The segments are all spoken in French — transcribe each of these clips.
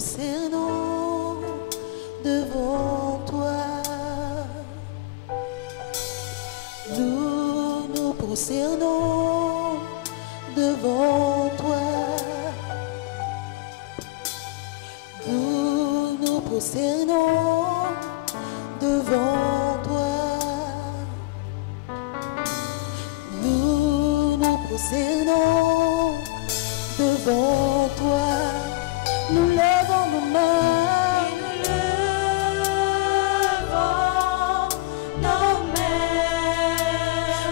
prosternons devant toi. Nous nous prosternons devant toi. Nous nous prosternons devant toi. Nous nous prosternons devant toi. Nous levons nos mains. Nous levons nos mains.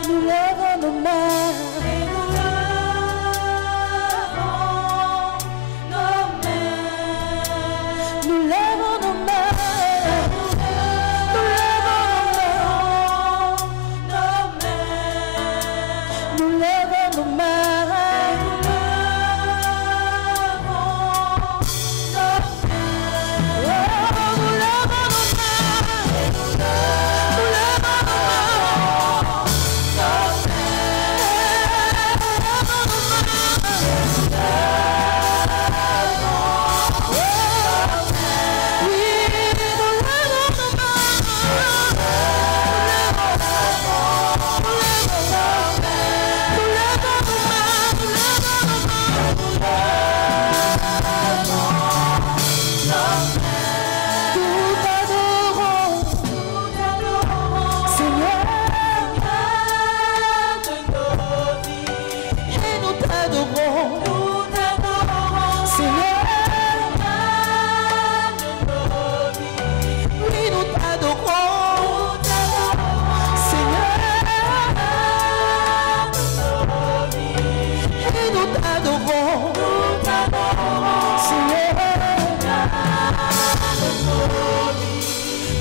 Nous levons nos mains. Et nous levons nos mains. Nous levons nos mains. Nous levons nos mains.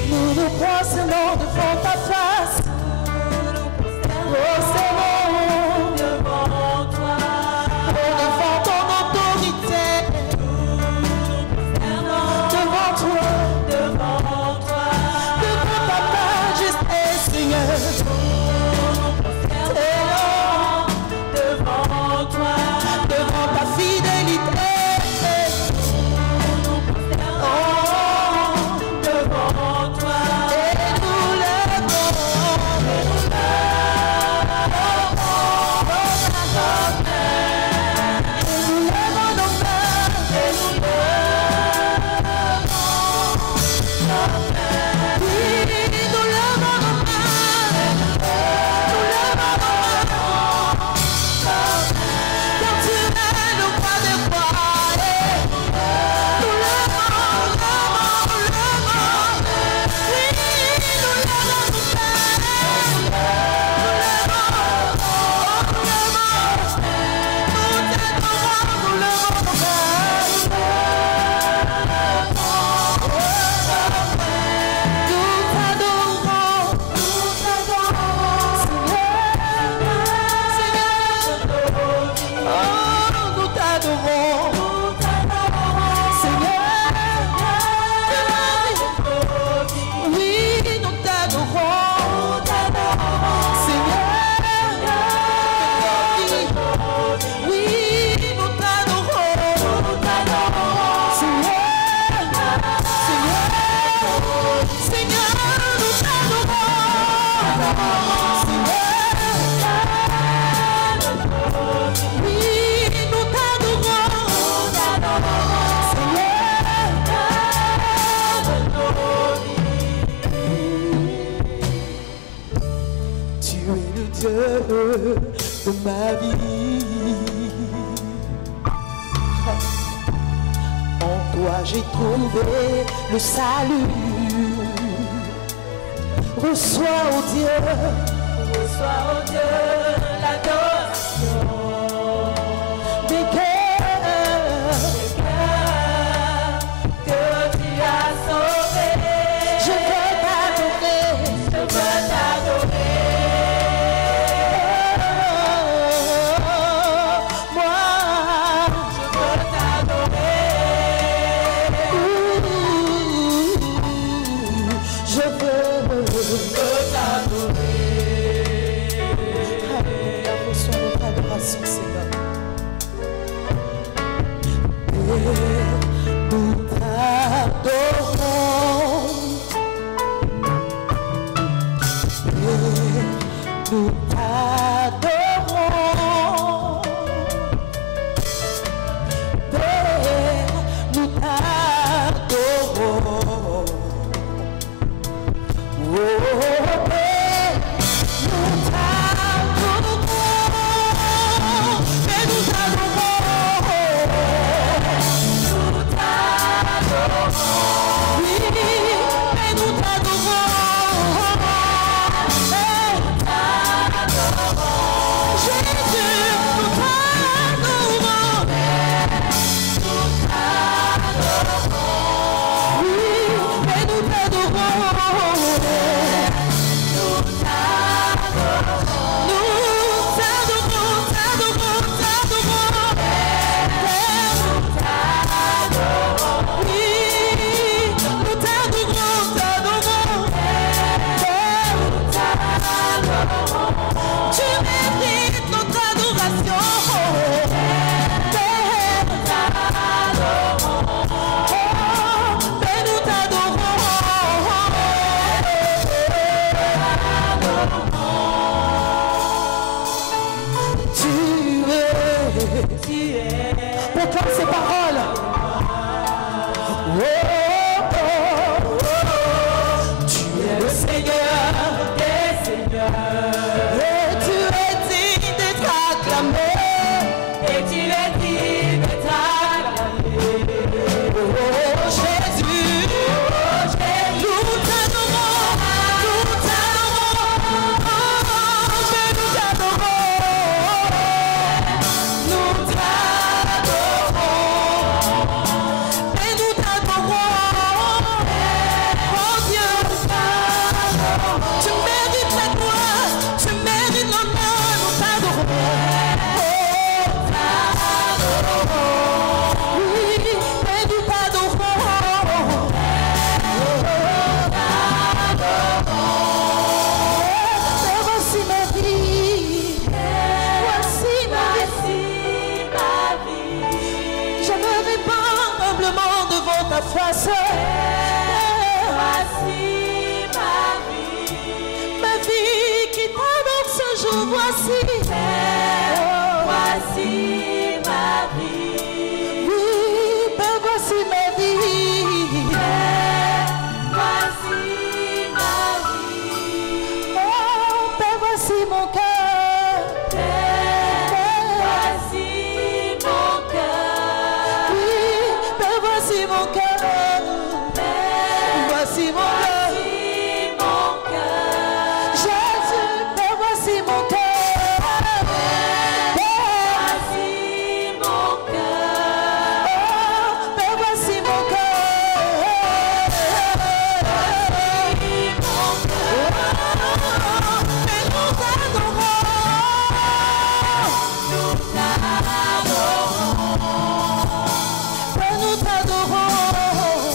Nous nous prosternons devant ta face. Prosternons devant toi. Devant ton autorité. Devant toi. Devant toi. Devant ta majesté, Seigneur. Devant toi. Devant ta fidélité. De ma vie, en toi j'ai trouvé le salut. Reçois, oh Dieu, l'adoration des cœurs que tu as sauvés. Je veux t'adorer, je veux t'adorer. proclame ces paroles. Oh, oh, oh. Tu es le Seigneur des seigneurs. Et tu es digne d'être acclamé. Et tu es digne d'être acclamé. Oh, Jésus, nous t'adorons, nous t'adorons, nous t'adorons, nous t'adorons, et nous t'adorons, oh Dieu, tu mérites la gloire, tu mérites l'honneur, nous t'adorons. Oui, et nous t'adorons. Et voici ma vie, voici ma vie. Je me répands humblement devant ta face. Ma vie qui t'adore ce jour, voici. Oui, ben voici ma vie. Oh, ben voici mon cœur. Oui, ben voici mon cœur. Voici mon cœur. Jésus, ben voici mon cœur. Oh, ben voici mon cœur. Et nous t'adorons. Ben nous t'adorons.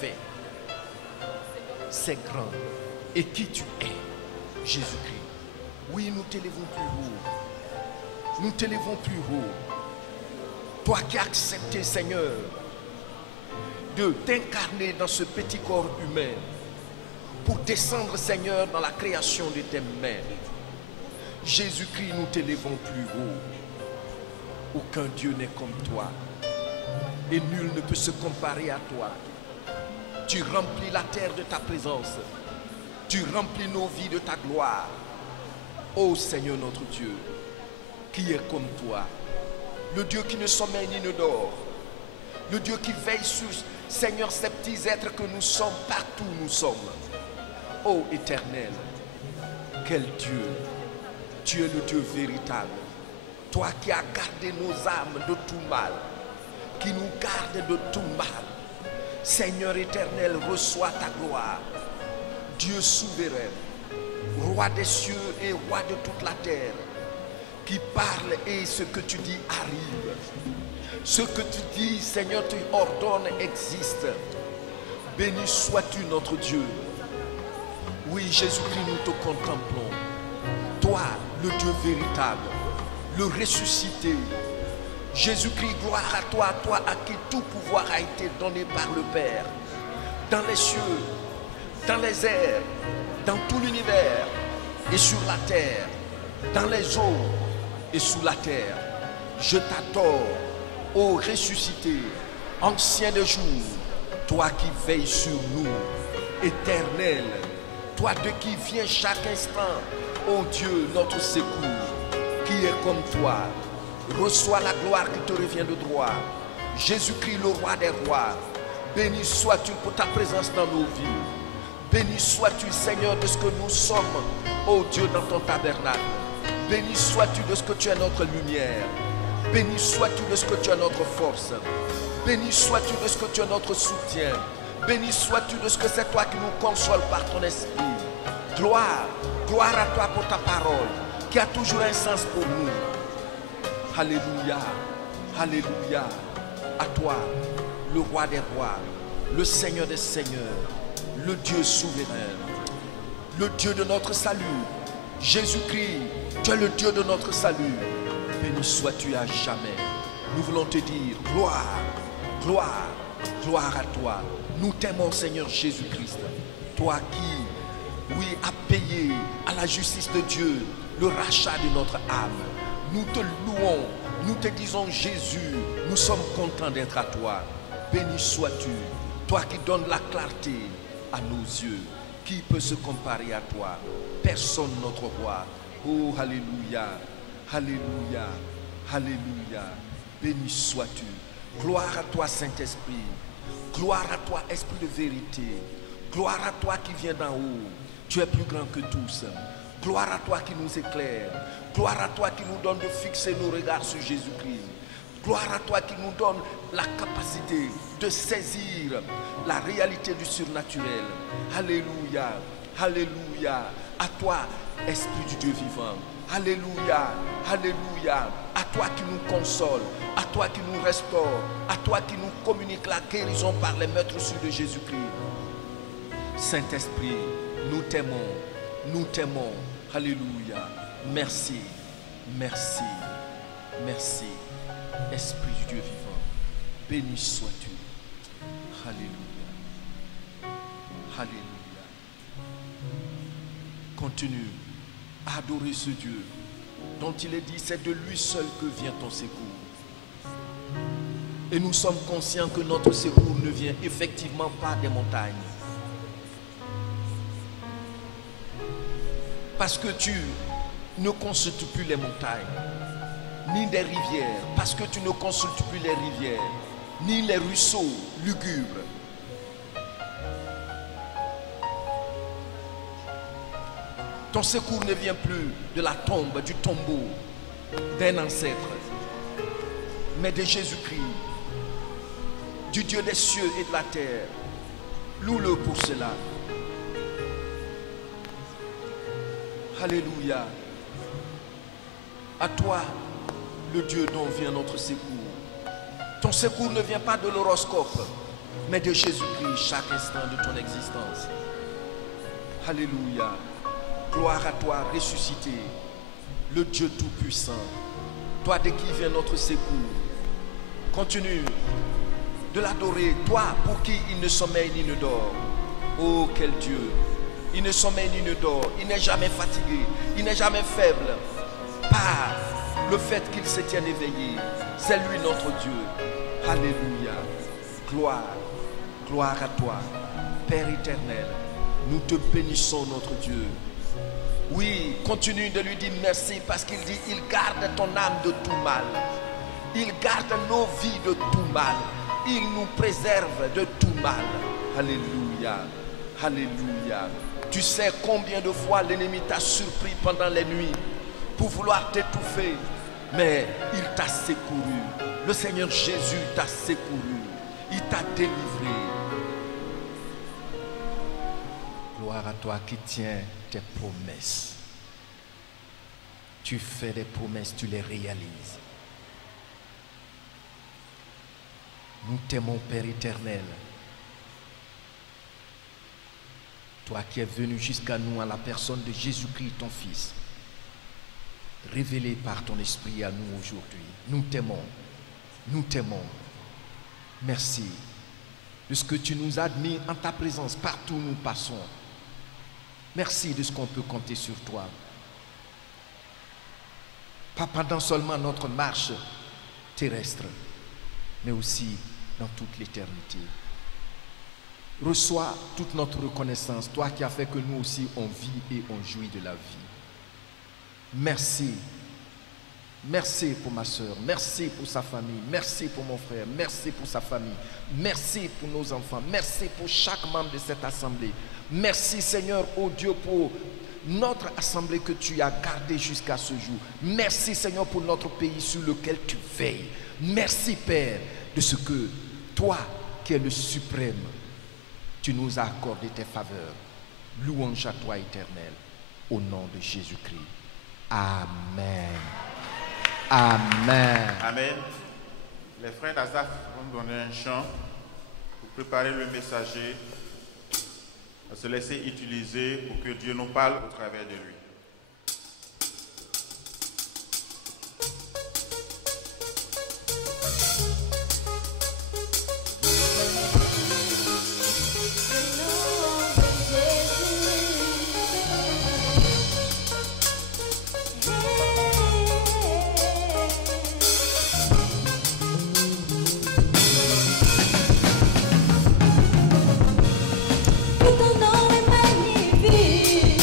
fait. C'est grand. Et qui tu es, Jésus-Christ. Oui, nous t'élevons plus haut. Nous t'élevons plus haut. Toi qui as accepté, Seigneur, de t'incarner dans ce petit corps humain pour descendre, Seigneur, dans la création de tes mains. Jésus-Christ, nous t'élevons plus haut. Aucun Dieu n'est comme toi. Et nul ne peut se comparer à toi. Tu remplis la terre de ta présence. Tu remplis nos vies de ta gloire. Ô Seigneur notre Dieu, qui est comme toi, le Dieu qui ne sommeille ni ne dort, le Dieu qui veille sur, Seigneur, ces petits êtres que nous sommes partout où nous sommes. Ô Éternel, quel Dieu, tu es le Dieu véritable, toi qui as gardé nos âmes de tout mal, qui nous garde de tout mal. Seigneur éternel, reçois ta gloire. Dieu souverain, roi des cieux et roi de toute la terre, qui parle et ce que tu dis arrive. Ce que tu dis, Seigneur, tu ordonnes existe. Béni sois-tu notre Dieu. Oui, Jésus-Christ, nous te contemplons. Toi, le Dieu véritable, le ressuscité. Jésus-Christ, gloire à toi à qui tout pouvoir a été donné par le Père. Dans les cieux, dans les airs, dans tout l'univers et sur la terre, dans les eaux et sous la terre. Je t'adore, ô ressuscité, ancien des jours, toi qui veilles sur nous, éternel, toi de qui vient chaque instant, ô Dieu, notre secours, qui est comme toi. Reçois la gloire qui te revient de droit. Jésus-Christ, le roi des rois, béni sois-tu pour ta présence dans nos vies. Béni sois-tu, Seigneur, de ce que nous sommes, ô Dieu, dans ton tabernacle. Béni sois-tu de ce que tu es notre lumière. Béni sois-tu de ce que tu es notre force. Béni sois-tu de ce que tu es notre soutien. Béni sois-tu de ce que c'est toi qui nous console par ton esprit. Gloire, gloire à toi pour ta parole, qui a toujours un sens pour nous. Alléluia, alléluia. À toi, le roi des rois, le Seigneur des seigneurs, le Dieu souverain, le Dieu de notre salut. Jésus-Christ, tu es le Dieu de notre salut. Béni sois-tu à jamais. Nous voulons te dire gloire, gloire, gloire à toi. Nous t'aimons, Seigneur Jésus-Christ. Toi qui, oui, as payé à la justice de Dieu le rachat de notre âme. Nous te louons, nous te disons Jésus, nous sommes contents d'être à toi. Béni sois-tu, toi qui donnes la clarté à nos yeux. Qui peut se comparer à toi? Personne, notre roi. Oh, alléluia, alléluia, alléluia. Béni sois-tu. Gloire à toi, Saint-Esprit. Gloire à toi, Esprit de vérité. Gloire à toi qui viens d'en haut. Tu es plus grand que tous. Gloire à toi qui nous éclaire. Gloire à toi qui nous donne de fixer nos regards sur Jésus-Christ. Gloire à toi qui nous donne la capacité de saisir la réalité du surnaturel. Alléluia, alléluia. À toi, Esprit du Dieu vivant. Alléluia, alléluia. À toi qui nous console, à toi qui nous restaure, à toi qui nous communique la guérison par les meurtrissures de Jésus-Christ. Saint-Esprit, nous t'aimons, nous t'aimons. Alléluia. Merci, merci, merci. Esprit du Dieu vivant, béni sois-tu. Alléluia. Alléluia. Continue à adorer ce Dieu dont il est dit, c'est de lui seul que vient ton secours. Et nous sommes conscients que notre secours ne vient effectivement pas des montagnes. Parce que tu ne consultes plus les montagnes, ni des rivières, parce que tu ne consultes plus les rivières, ni les ruisseaux lugubres. Ton secours ne vient plus de la tombe, du tombeau d'un ancêtre, mais de Jésus-Christ, du Dieu des cieux et de la terre. Loue-le pour cela. Alléluia. À toi, le Dieu dont vient notre secours. Ton secours ne vient pas de l'horoscope, mais de Jésus-Christ chaque instant de ton existence. Alléluia. Gloire à toi, ressuscité, le Dieu Tout-Puissant. Toi de qui vient notre secours. Continue de l'adorer, toi pour qui il ne sommeille ni ne dort. Oh, quel Dieu! Il ne sommeille ni ne dort, il n'est jamais fatigué, il n'est jamais faible. Par le fait qu'il se tienne éveillé, c'est lui notre Dieu. Alléluia. Gloire, gloire à toi, Père éternel. Nous te bénissons, notre Dieu. Oui, continue de lui dire merci parce qu'il dit, il garde ton âme de tout mal. Il garde nos vies de tout mal. Il nous préserve de tout mal. Alléluia. Alléluia. Tu sais combien de fois l'ennemi t'a surpris pendant les nuits pour vouloir t'étouffer. Mais il t'a secouru. Le Seigneur Jésus t'a secouru. Il t'a délivré. Gloire à toi qui tiens tes promesses. Tu fais des promesses, tu les réalises. Nous t'aimons, Père éternel. Toi qui es venu jusqu'à nous en la personne de Jésus-Christ, ton Fils, révélé par ton esprit à nous aujourd'hui. Nous t'aimons. Nous t'aimons. Merci de ce que tu nous as mis en ta présence partout où nous passons. Merci de ce qu'on peut compter sur toi. Pas pendant seulement notre marche terrestre, mais aussi dans toute l'éternité. Reçois toute notre reconnaissance, toi qui as fait que nous aussi on vit et on jouit de la vie. Merci. Merci pour ma soeur, merci pour sa famille, merci pour mon frère, merci pour sa famille, merci pour nos enfants, merci pour chaque membre de cette assemblée. Merci Seigneur, oh Dieu, pour notre assemblée que tu as gardée jusqu'à ce jour. Merci Seigneur pour notre pays sur lequel tu veilles. Merci Père de ce que toi qui es le suprême, tu nous as accordé tes faveurs. Louange à toi éternel, au nom de Jésus-Christ. Amen. Amen. Amen. Les frères d'Azaph vont donner un chant pour préparer le messager à se laisser utiliser pour que Dieu nous parle au travers de lui. Que ton nom est magnifique.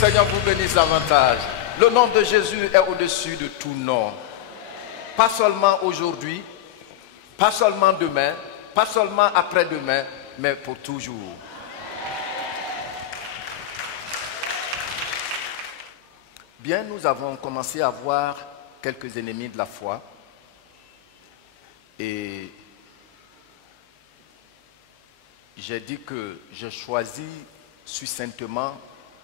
Seigneur vous bénisse davantage. Le nom de Jésus est au-dessus de tout nom. Pas seulement aujourd'hui, pas seulement demain, pas seulement après-demain, mais pour toujours. Bien, nous avons commencé à voir quelques ennemis de la foi. Et j'ai dit que j'ai choisi succinctement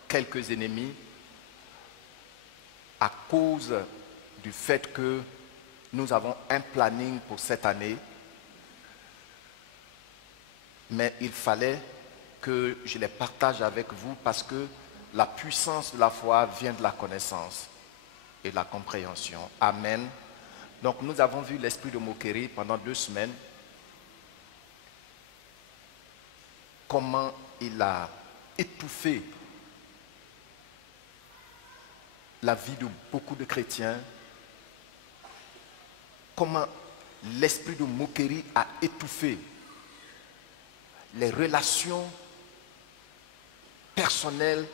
quelques ennemis à cause du fait que nous avons un planning pour cette année, mais il fallait que je les partage avec vous parce que la puissance de la foi vient de la connaissance et de la compréhension. Amen. Donc nous avons vu l'esprit de moquerie pendant 2 semaines, comment il a étouffé la vie de beaucoup de chrétiens, comment l'esprit de moquerie a étouffé les relations personnelles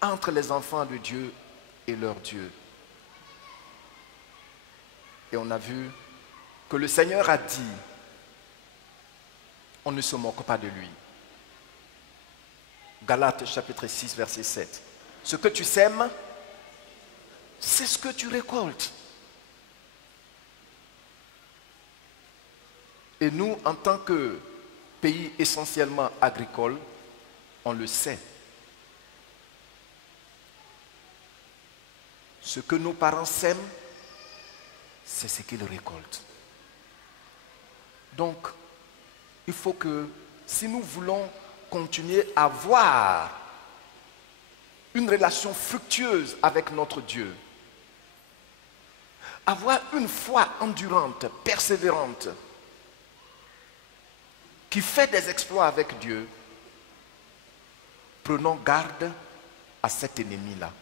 entre les enfants de Dieu et leur Dieu. Et on a vu que le Seigneur a dit, on ne se moque pas de lui. Galates chapitre 6 verset 7. Ce que tu sèmes, c'est ce que tu récoltes. Et nous, en tant que pays essentiellement agricole, on le sait. Ce que nos parents sèment, c'est ce qu'ils récoltent. Donc, il faut que, si nous voulons continuer à avoir une relation fructueuse avec notre Dieu, avoir une foi endurante, persévérante, qui fait des exploits avec Dieu, prenons garde à cet ennemi-là.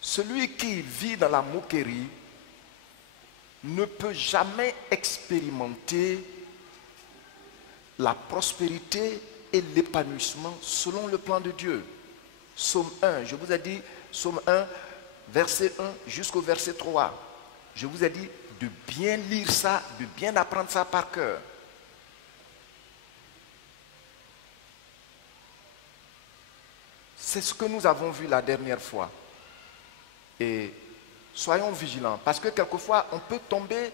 Celui qui vit dans la moquerie ne peut jamais expérimenter la prospérité et l'épanouissement selon le plan de Dieu. Psaume 1, je vous ai dit, Psaume 1, verset 1 jusqu'au verset 3. Je vous ai dit de bien lire ça, de bien apprendre ça par cœur. C'est ce que nous avons vu la dernière fois. Et soyons vigilants, parce que quelquefois, on peut tomber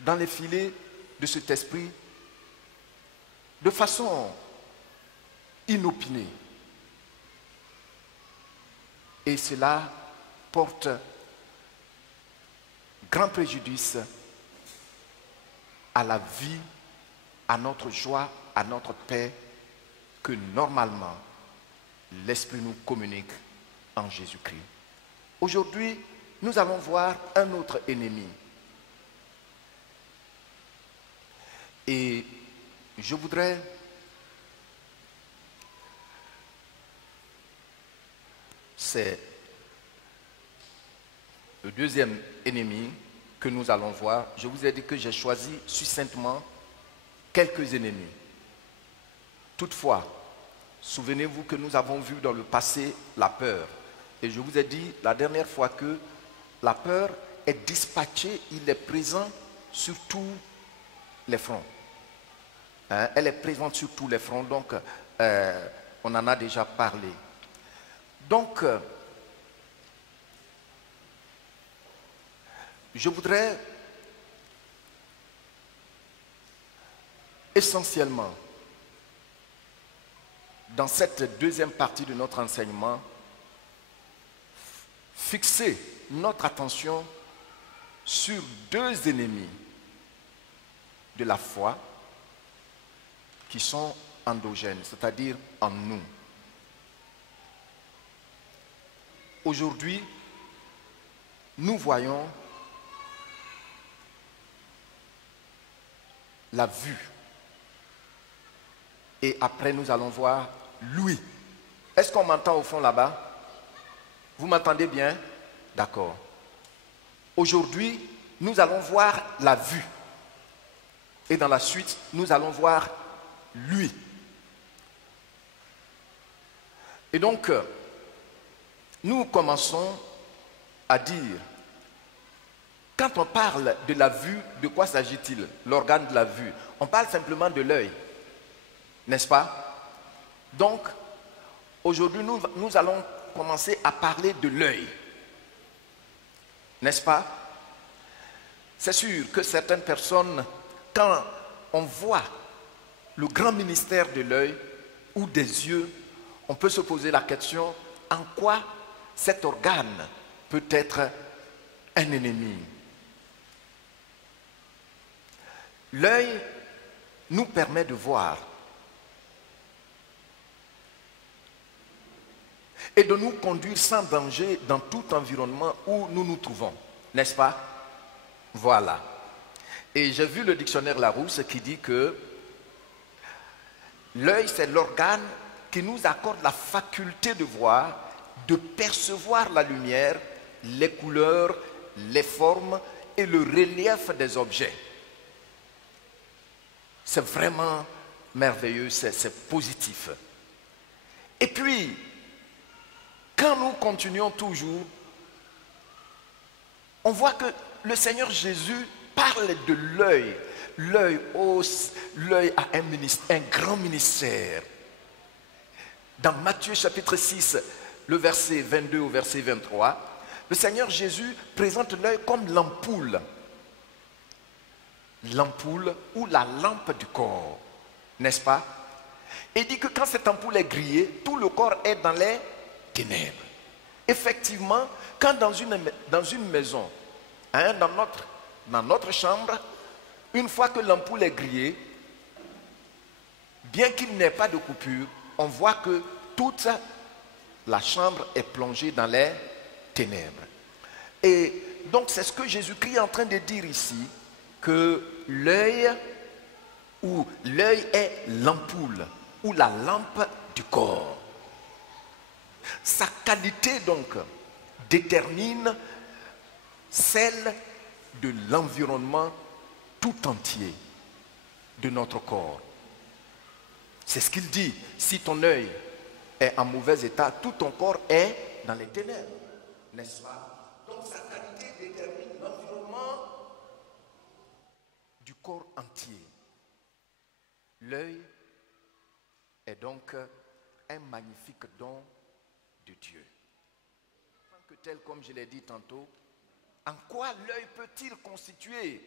dans les filets de cet esprit de façon inopinée. Et cela porte grand préjudice à la vie, à notre joie, à notre paix, que normalement l'Esprit nous communique en Jésus-Christ. Aujourd'hui, nous allons voir un autre ennemi. Et je voudrais c'est le deuxième ennemi que nous allons voir. Je vous ai dit que j'ai choisi succinctement quelques ennemis. Toutefois, souvenez-vous que nous avons vu dans le passé la peur. Et je vous ai dit la dernière fois que la peur est dispatchée, il est présent sur tous les fronts. Elle est présente sur tous les fronts, donc on en a déjà parlé. Donc, je voudrais essentiellement, dans cette deuxième partie de notre enseignement, fixer notre attention sur 2 ennemis de la foi qui sont endogènes, c'est-à-dire en nous. Aujourd'hui, nous voyons la vue. Et après, nous allons voir l'ouïe. Est-ce qu'on m'entend au fond là-bas? Vous m'entendez bien? D'accord. Aujourd'hui, nous allons voir la vue. Et dans la suite, nous allons voir l'ouïe. Et donc, nous commençons à dire, quand on parle de la vue, de quoi s'agit-il? L'organe de la vue. On parle simplement de l'œil, n'est-ce pas? Donc, aujourd'hui, nous allons commencer à parler de l'œil, n'est-ce pas? C'est sûr que certaines personnes, quand on voit le grand ministère de l'œil ou des yeux, on peut se poser la question, en quoi cet organe peut être un ennemi? L'œil nous permet de voir et de nous conduire sans danger dans tout environnement où nous nous trouvons, n'est-ce pas? Voilà. Et j'ai vu le dictionnaire Larousse qui dit que l'œil, c'est l'organe qui nous accorde la faculté de voir, de percevoir la lumière, les couleurs, les formes et le relief des objets. C'est vraiment merveilleux, c'est positif. Et puis, quand nous continuons toujours, on voit que le Seigneur Jésus parle de l'œil. L'œil a un grand ministère. Dans Matthieu chapitre 6, le verset 22 au verset 23, le Seigneur Jésus présente l'œil comme l'ampoule. L'ampoule ou la lampe du corps, n'est-ce pas? Et il dit que quand cette ampoule est grillée, tout le corps est dans les ténèbres. Effectivement, quand dans une maison, hein, dans notre chambre, une fois que l'ampoule est grillée, bien qu'il n'y ait pas de coupure, on voit que toute la chambre est plongée dans les ténèbres. Et donc c'est ce que Jésus-Christ est en train de dire ici, que l'œil est l'ampoule ou la lampe du corps. Sa qualité donc détermine celle de l'environnement tout entier de notre corps. C'est ce qu'il dit. Si ton œil est en mauvais état, tout ton corps est dans les ténèbres, n'est-ce pas? Donc sa qualité détermine l'environnement du corps entier. L'œil est donc un magnifique don de Dieu. En tant que tel, comme je l'ai dit tantôt, en quoi l'œil peut-il constituer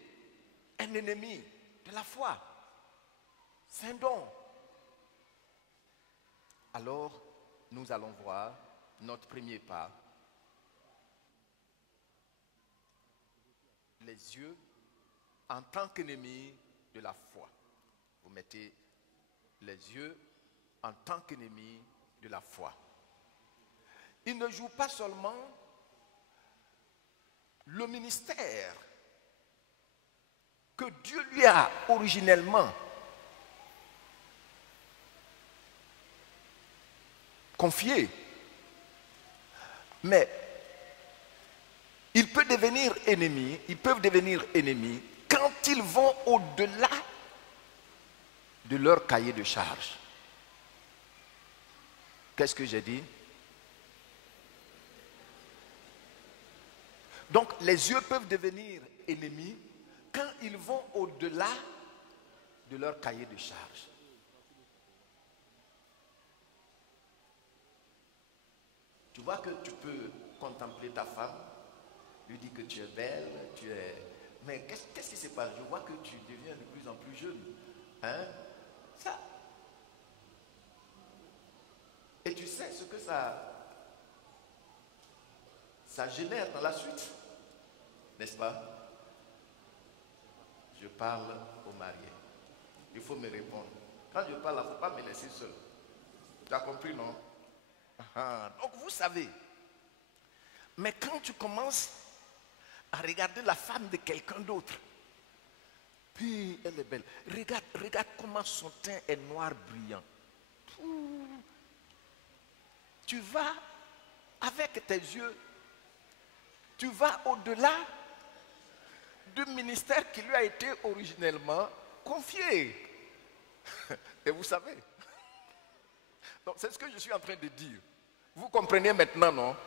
un ennemi de la foi? C'est un don. Alors, nous allons voir notre premier pas. Les yeux en tant qu'ennemis de la foi. Vous mettez les yeux en tant qu'ennemis de la foi. Il ne joue pas seulement le ministère que Dieu lui a originellement confié, mais ils peuvent devenir ennemis quand ils vont au-delà de leur cahier de charge. Qu'est-ce que j'ai dit? Donc les yeux peuvent devenir ennemis quand ils vont au-delà de leur cahier de charge. Tu vois que tu peux contempler ta femme, lui dire que tu es belle, mais qu'est-ce qui se passe? Je vois que tu deviens de plus en plus jeune. Hein? Et tu sais ce que ça génère dans la suite, n'est-ce pas? Je parle aux mariés. Il faut me répondre. Quand je parle, il ne faut pas me laisser seul. Tu as compris, non? Donc vous savez, mais quand tu commences à regarder la femme de quelqu'un d'autre, puis elle est belle, regarde comment son teint est noir brillant. Tu vas avec tes yeux, tu vas au-delà du ministère qui lui a été originellement confié. Et vous savez, donc c'est ce que je suis en train de dire. Vous comprenez maintenant, non?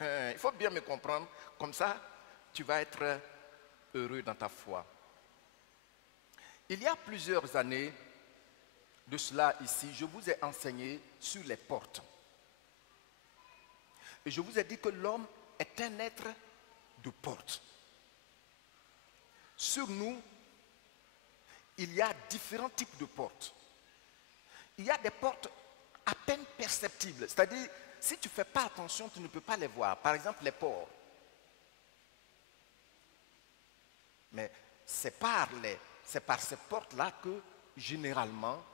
Il faut bien me comprendre. Comme ça, tu vas être heureux dans ta foi. Il y a plusieurs années de cela ici, je vous ai enseigné sur les portes. Et je vous ai dit que l'homme est un être de porte. Sur nous, il y a différents types de portes. Il y a des portes à peine perceptibles. C'est-à-dire, si tu ne fais pas attention, tu ne peux pas les voir. Par exemple, les porcs. Mais c'est par ces portes-là que, généralement,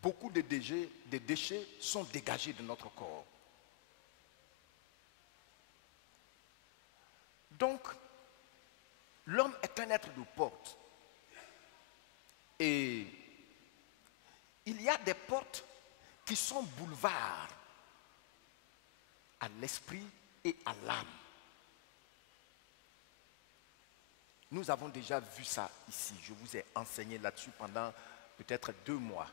beaucoup de déchets sont dégagés de notre corps. Donc, l'homme est un être de porte. Et il y a des portes qui sont boulevards à l'esprit et à l'âme. Nous avons déjà vu ça ici. Je vous ai enseigné là-dessus pendant peut-être 2 mois.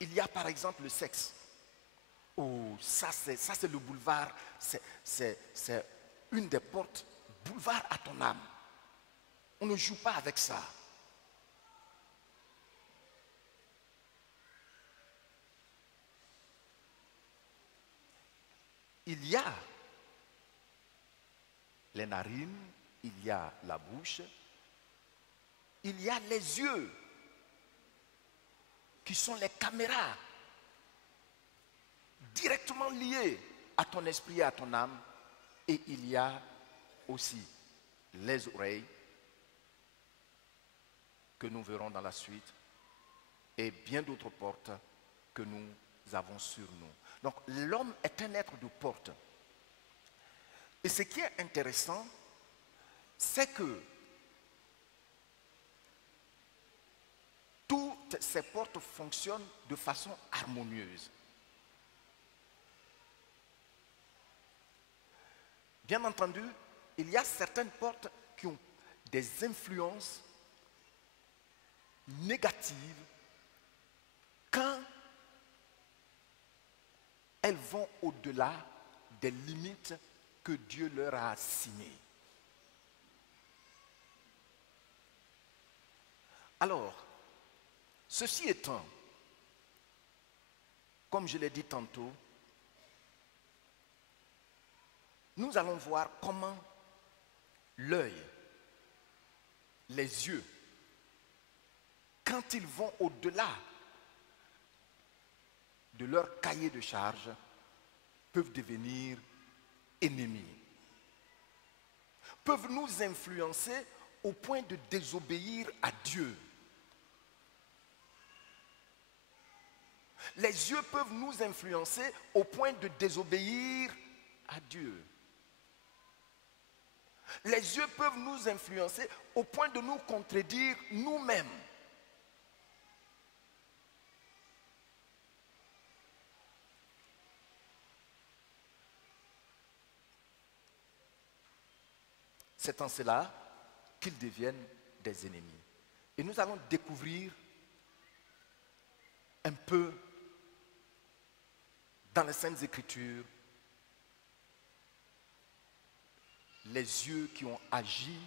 Il y a par exemple le sexe. Oh, ça c'est le boulevard, c'est une des portes, boulevard à ton âme. On ne joue pas avec ça. Il y a les narines, il y a la bouche, il y a les yeux, qui sont les caméras directement liées à ton esprit et à ton âme. Et il y a aussi les oreilles, que nous verrons dans la suite, et bien d'autres portes que nous avons sur nous. Donc l'homme est un être de porte. Et ce qui est intéressant, c'est que toutes ces portes fonctionnent de façon harmonieuse. Bien entendu, il y a certaines portes qui ont des influences négatives quand elles vont au-delà des limites que Dieu leur a assignées. Alors, ceci étant, comme je l'ai dit tantôt, nous allons voir comment l'œil, les yeux, quand ils vont au-delà de leur cahier de charge, peuvent devenir ennemis, peuvent nous influencer au point de désobéir à Dieu. Les yeux peuvent nous influencer au point de désobéir à Dieu. Les yeux peuvent nous influencer au point de nous contredire nous-mêmes. C'est en cela qu'ils deviennent des ennemis. Et nous allons découvrir un peu dans les Saintes Écritures les yeux qui ont agi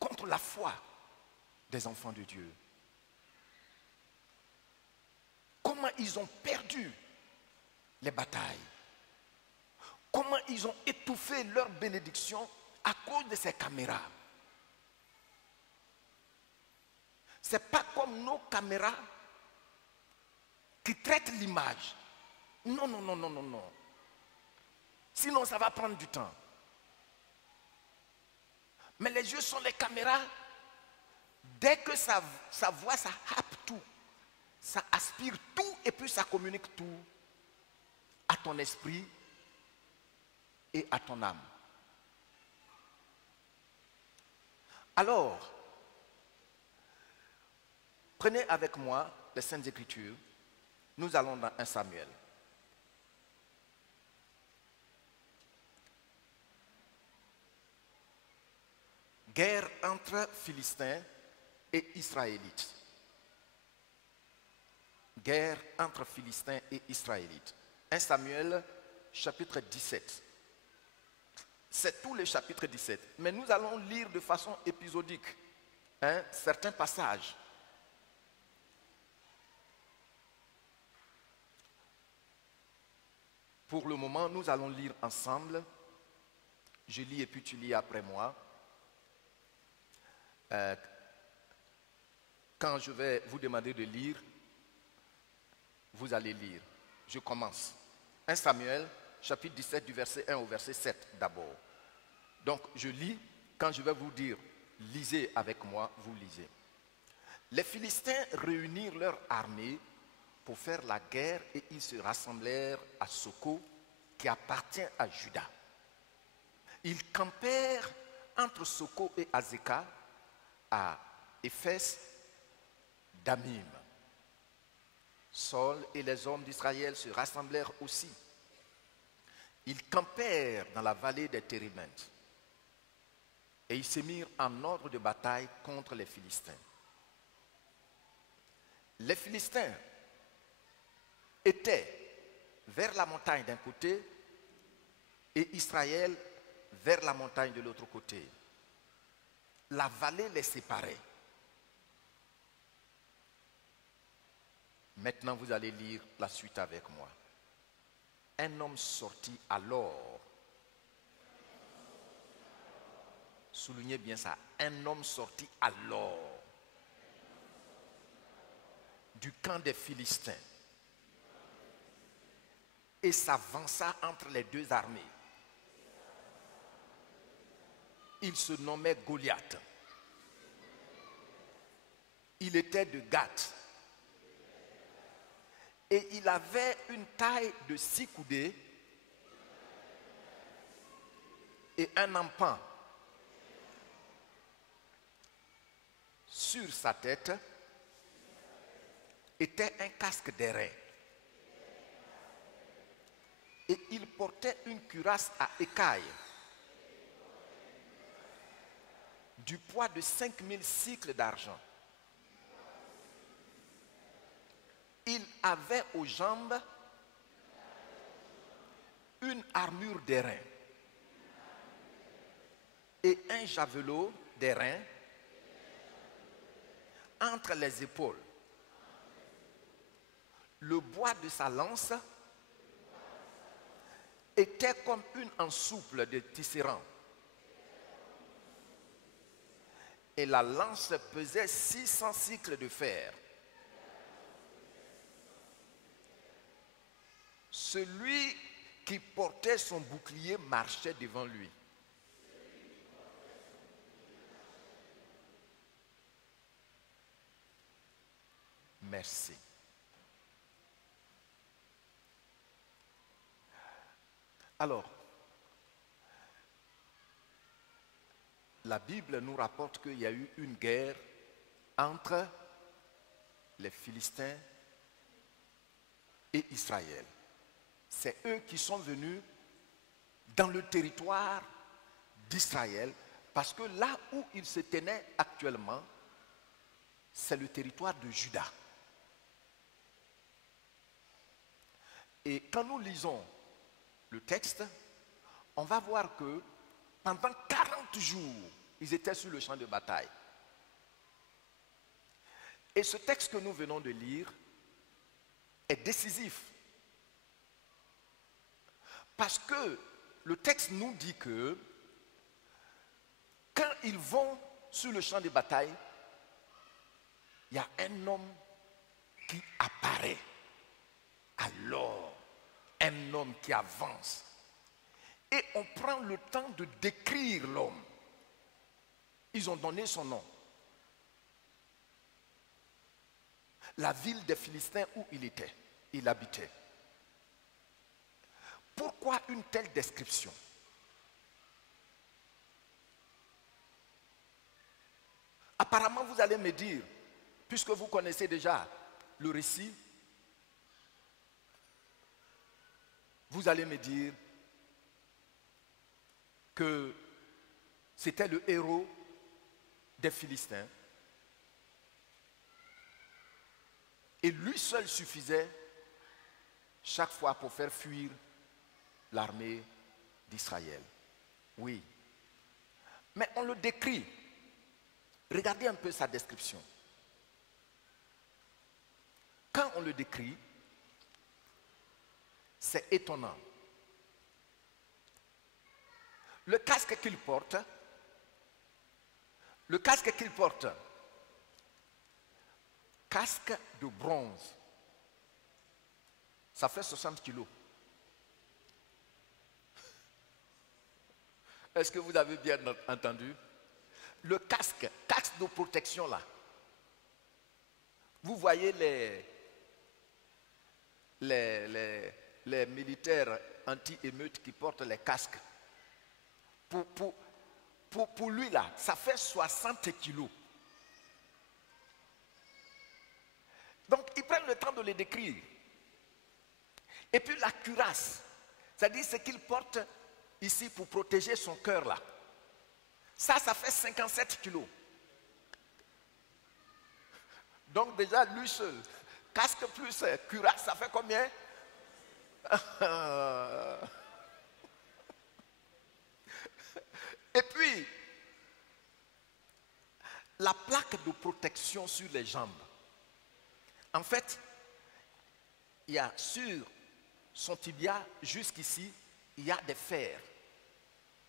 contre la foi des enfants de Dieu. Comment ils ont perdu les batailles. Comment ils ont étouffé leur bénédiction à cause de ces caméras. Ce n'est pas comme nos caméras qui traitent l'image. Non, non, non, non, non, non. Sinon, ça va prendre du temps. Mais les yeux sont les caméras. Dès que ça voit, ça happe tout. Ça aspire tout et puis ça communique tout à ton esprit et à ton âme. Alors, prenez avec moi les Saintes Écritures. Nous allons dans 1 Samuel. Guerre entre Philistins et Israélites. Guerre entre Philistins et Israélites. 1 Samuel, chapitre 17. C'est tout le chapitre 17. Mais nous allons lire de façon épisodique certains passages. Pour le moment, nous allons lire ensemble. Je lis et puis tu lis après moi. Quand je vais vous demander de lire, vous allez lire. Je commence. 1 Samuel, chapitre 17, du verset 1 au verset 7 d'abord. Donc, je lis. Quand je vais vous dire, lisez avec moi, vous lisez. Les Philistins réunirent leur armée pour faire la guerre et ils se rassemblèrent à Soko, qui appartient à Juda. Ils campèrent entre Soko et Azeka, à Éphès d'Amim. Saul et les hommes d'Israël se rassemblèrent aussi. Ils campèrent dans la vallée des Térimènes et ils se mirent en ordre de bataille contre les Philistins. Les Philistins étaient vers la montagne d'un côté et Israël vers la montagne de l'autre côté. La vallée les séparait. Maintenant, vous allez lire la suite avec moi. Un homme sortit alors. Soulignez bien ça. Un homme sortit alors du camp des Philistins et s'avança entre les deux armées. Il se nommait Goliath. Il était de Gath. Et il avait une taille de 6 coudées et un empan. Sur sa tête était un casque d'airain. Et il portait une cuirasse à écailles du poids de 5000 cycles d'argent. Il avait aux jambes une armure d'airain et un javelot d'airain entre les épaules. Le bois de sa lance était comme une ensouple de tisserand. Et la lance pesait 600 cycles de fer. Celui qui portait son bouclier marchait devant lui. Merci. Alors, la Bible nous rapporte qu'il y a eu une guerre entre les Philistins et Israël. C'est eux qui sont venus dans le territoire d'Israël parce que là où ils se tenaient actuellement, c'est le territoire de Juda. Et quand nous lisons le texte, on va voir que pendant 40 jours, ils étaient sur le champ de bataille. Et ce texte que nous venons de lire est décisif. Parce que le texte nous dit que quand ils vont sur le champ de bataille, il y a un homme qui apparaît. Alors, un homme qui avance. Et on prend le temps de décrire l'homme. Ils ont donné son nom. La ville des Philistins où il habitait. Pourquoi une telle description? Apparemment, vous allez me dire, puisque vous connaissez déjà le récit, vous allez me dire que c'était le héros des Philistins Et lui seul suffisait chaque fois pour faire fuir l'armée d'Israël. Oui. Mais on le décrit. Regardez un peu sa description. Quand on le décrit, c'est étonnant. Le casque qu'il porte, casque de bronze, ça fait 60 kilos. Est-ce que vous avez bien entendu? Le casque de protection là. Vous voyez les militaires anti-émeutes qui portent les casques. Pour lui là, ça fait 60 kilos. Donc ils prennent le temps de les décrire. Et puis la cuirasse, c'est-à-dire ce qu'il porte ici pour protéger son cœur là. Ça fait 57 kilos. Donc déjà lui seul, casque plus cuirasse, ça fait combien? Et puis, la plaque de protection sur les jambes. En fait, il y a sur son tibia jusqu'ici, il y a des fers.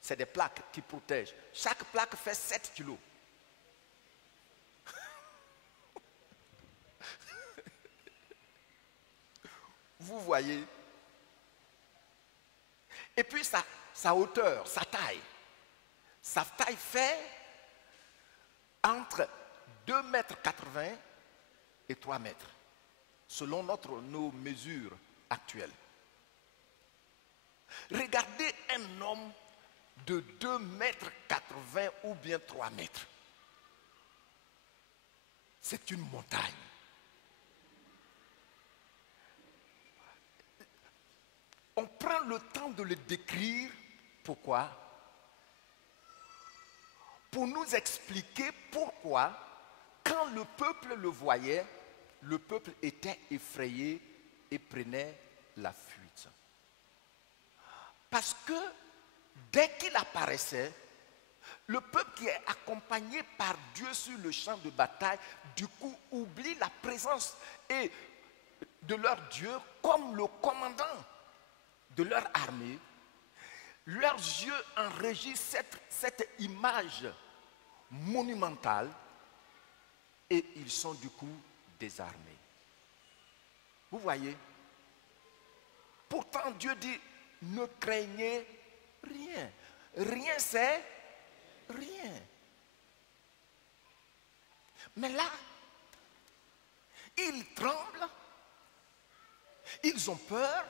C'est des plaques qui protègent. Chaque plaque fait 7 kilos. Vous voyez. Et puis sa hauteur, sa taille. Sa taille fait entre 2,80 m et 3 mètres, selon nos mesures actuelles. Regardez un homme de 2,80 m ou bien 3 mètres. C'est une montagne. On prend le temps de le décrire. Pourquoi? Pour nous expliquer pourquoi, quand le peuple le voyait, le peuple était effrayé et prenait la fuite. Parce que dès qu'il apparaissait, le peuple qui est accompagné par Dieu sur le champ de bataille, du coup, oublie la présence de leur Dieu comme le commandant de leur armée. Leurs yeux enregistrent cette image monumentale et ils sont du coup désarmés. Vous voyez? Pourtant Dieu dit, ne craignez rien. Rien c'est rien. Mais là, ils tremblent, ils ont peur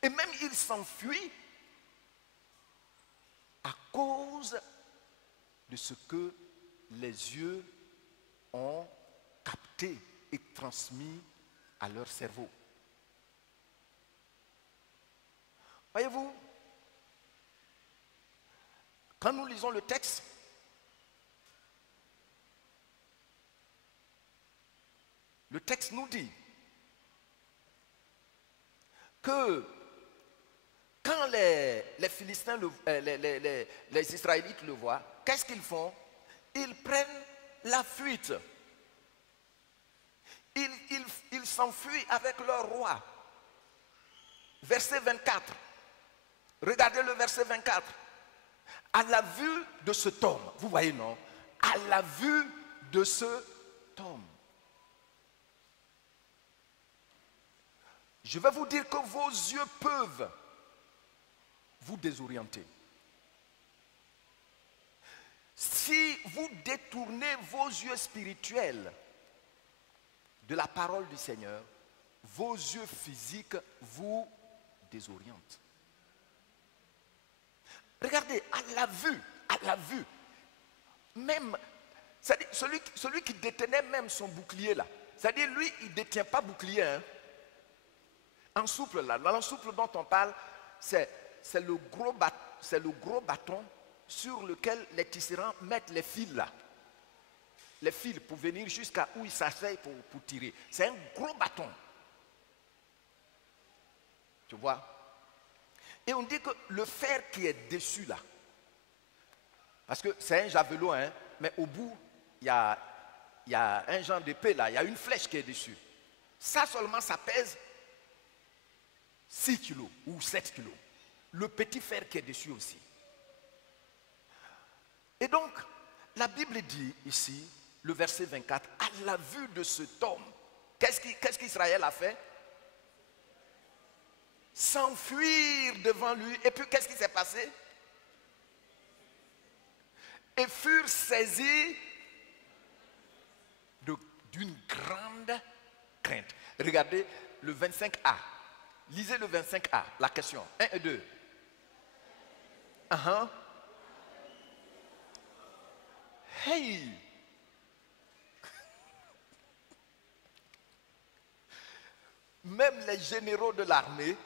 et même ils s'enfuient à cause de ce que les yeux ont capté et transmis à leur cerveau. Voyez-vous, quand nous lisons le texte, nous dit que quand les Philistins, les Israélites le voient, qu'est-ce qu'ils font? Ils prennent la fuite. Ils s'enfuient avec leur roi. Verset 24. Regardez le verset 24. À la vue de cet homme, vous voyez non? À la vue de cet homme. Je vais vous dire que vos yeux peuvent vous désorienter. Si vous détournez vos yeux spirituels de la parole du Seigneur, vos yeux physiques vous désorientent. Regardez, à la vue, même, c'est-à-dire celui qui détenait même son bouclier là, c'est-à-dire lui, il ne détient pas bouclier, hein. En souple là, dans le souple dont on parle, c'est le gros bâton sur lequel les tisserands mettent les fils là. les fils pour venir jusqu'à où il s'asseye pour tirer. C'est un gros bâton. Tu vois? Et on dit que le fer qui est dessus là, parce que c'est un javelot, hein, mais au bout, il y a un genre d'épée là, il y a une flèche qui est dessus. Ça seulement, ça pèse 6 kilos ou 7 kilos. Le petit fer qui est dessus aussi. Et donc, la Bible dit ici, le verset 24, à la vue de cet homme, qu'est-ce qu'Israël a fait? S'enfuir devant lui. Et puis, qu'est-ce qui s'est passé? Et furent saisis d'une grande crainte. Regardez le 25a. Lisez le 25a, la question. 1 et 2. Hey! Même les généraux de l'armée,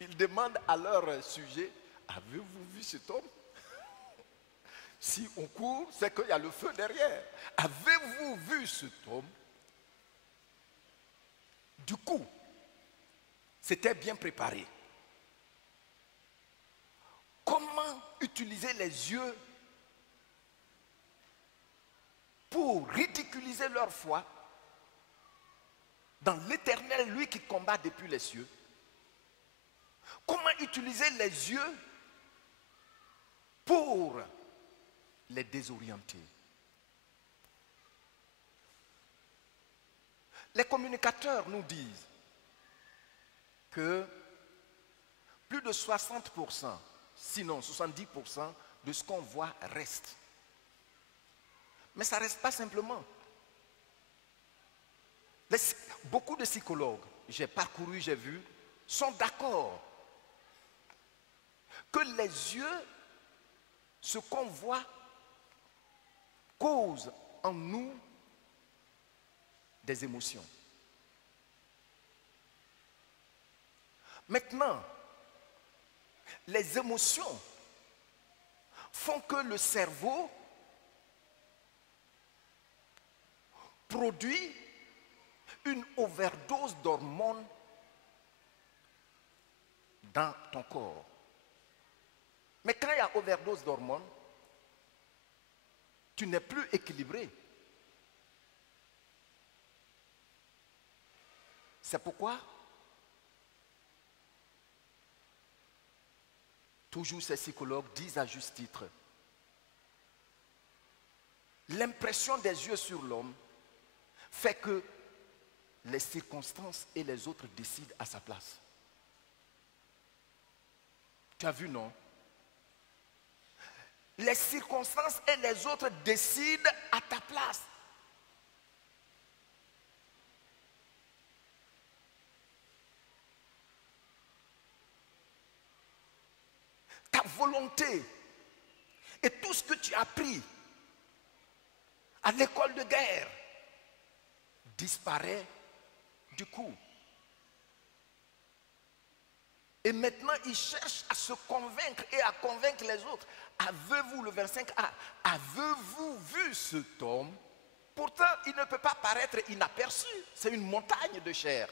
ils demandent à leur sujet, avez-vous vu cet homme? Si on court, c'est qu'il y a le feu derrière. Avez-vous vu cet homme? Du coup, c'était bien préparé. Comment utiliser les yeux pour ridiculiser leur foi dans l'Éternel, lui qui combat depuis les cieux? Comment utiliser les yeux pour les désorienter? Les communicateurs nous disent que plus de 60%, sinon 70% de ce qu'on voit reste. Mais ça ne reste pas simplement. Beaucoup de psychologues, j'ai parcouru, j'ai vu, sont d'accord que les yeux, ce qu'on voit, cause en nous des émotions. Maintenant, les émotions font que le cerveau produit une overdose d'hormones dans ton corps. Mais quand il y a overdose d'hormones, tu n'es plus équilibré. C'est pourquoi toujours ces psychologues disent à juste titre, l'impression des yeux sur l'homme fait que les circonstances et les autres décident à sa place. Tu as vu, non? Les circonstances et les autres décident à ta place. Ta volonté et tout ce que tu as appris à l'école de guerre disparaît du coup. Et maintenant, ils cherchent à se convaincre et à convaincre les autres. Avez-vous, le 25a, avez-vous vu cet homme? Pourtant, il ne peut pas paraître inaperçu. C'est une montagne de chair.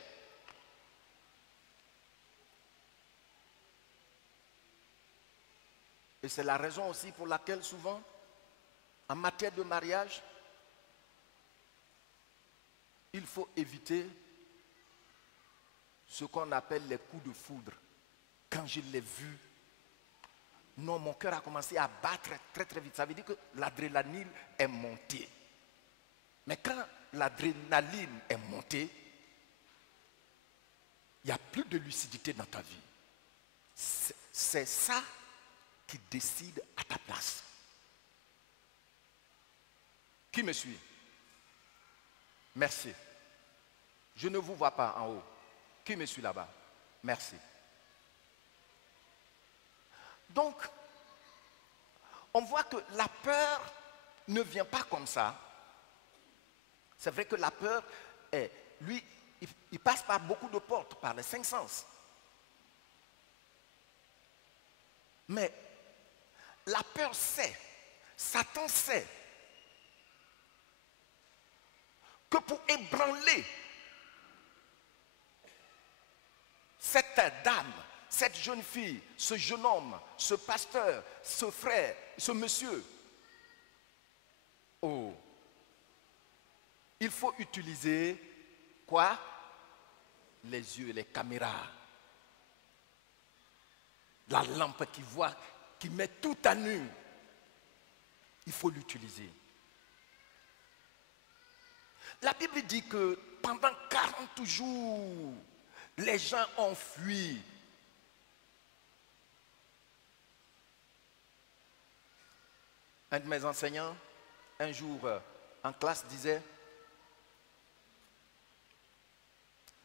Et c'est la raison aussi pour laquelle souvent, en matière de mariage, il faut éviter ce qu'on appelle les coups de foudre. Quand je l'ai vu, non, mon cœur a commencé à battre très très vite. Ça veut dire que l'adrénaline est montée. Mais quand l'adrénaline est montée, il n'y a plus de lucidité dans ta vie. C'est ça qui décide à ta place. Qui me suit? Merci. Je ne vous vois pas en haut. Qui me suit là-bas? Merci. Donc, on voit que la peur ne vient pas comme ça. C'est vrai que la peur, lui, il passe par beaucoup de portes, par les 5 sens. Mais la peur sait, Satan sait que pour ébranler cette dame, cette jeune fille, ce jeune homme, ce pasteur, ce frère, ce monsieur. Oh, il faut utiliser quoi? Les yeux, les caméras. La lampe qui voit, qui met tout à nu. Il faut l'utiliser. La Bible dit que pendant 40 jours, les gens ont fui. Un de mes enseignants, un jour en classe, disait,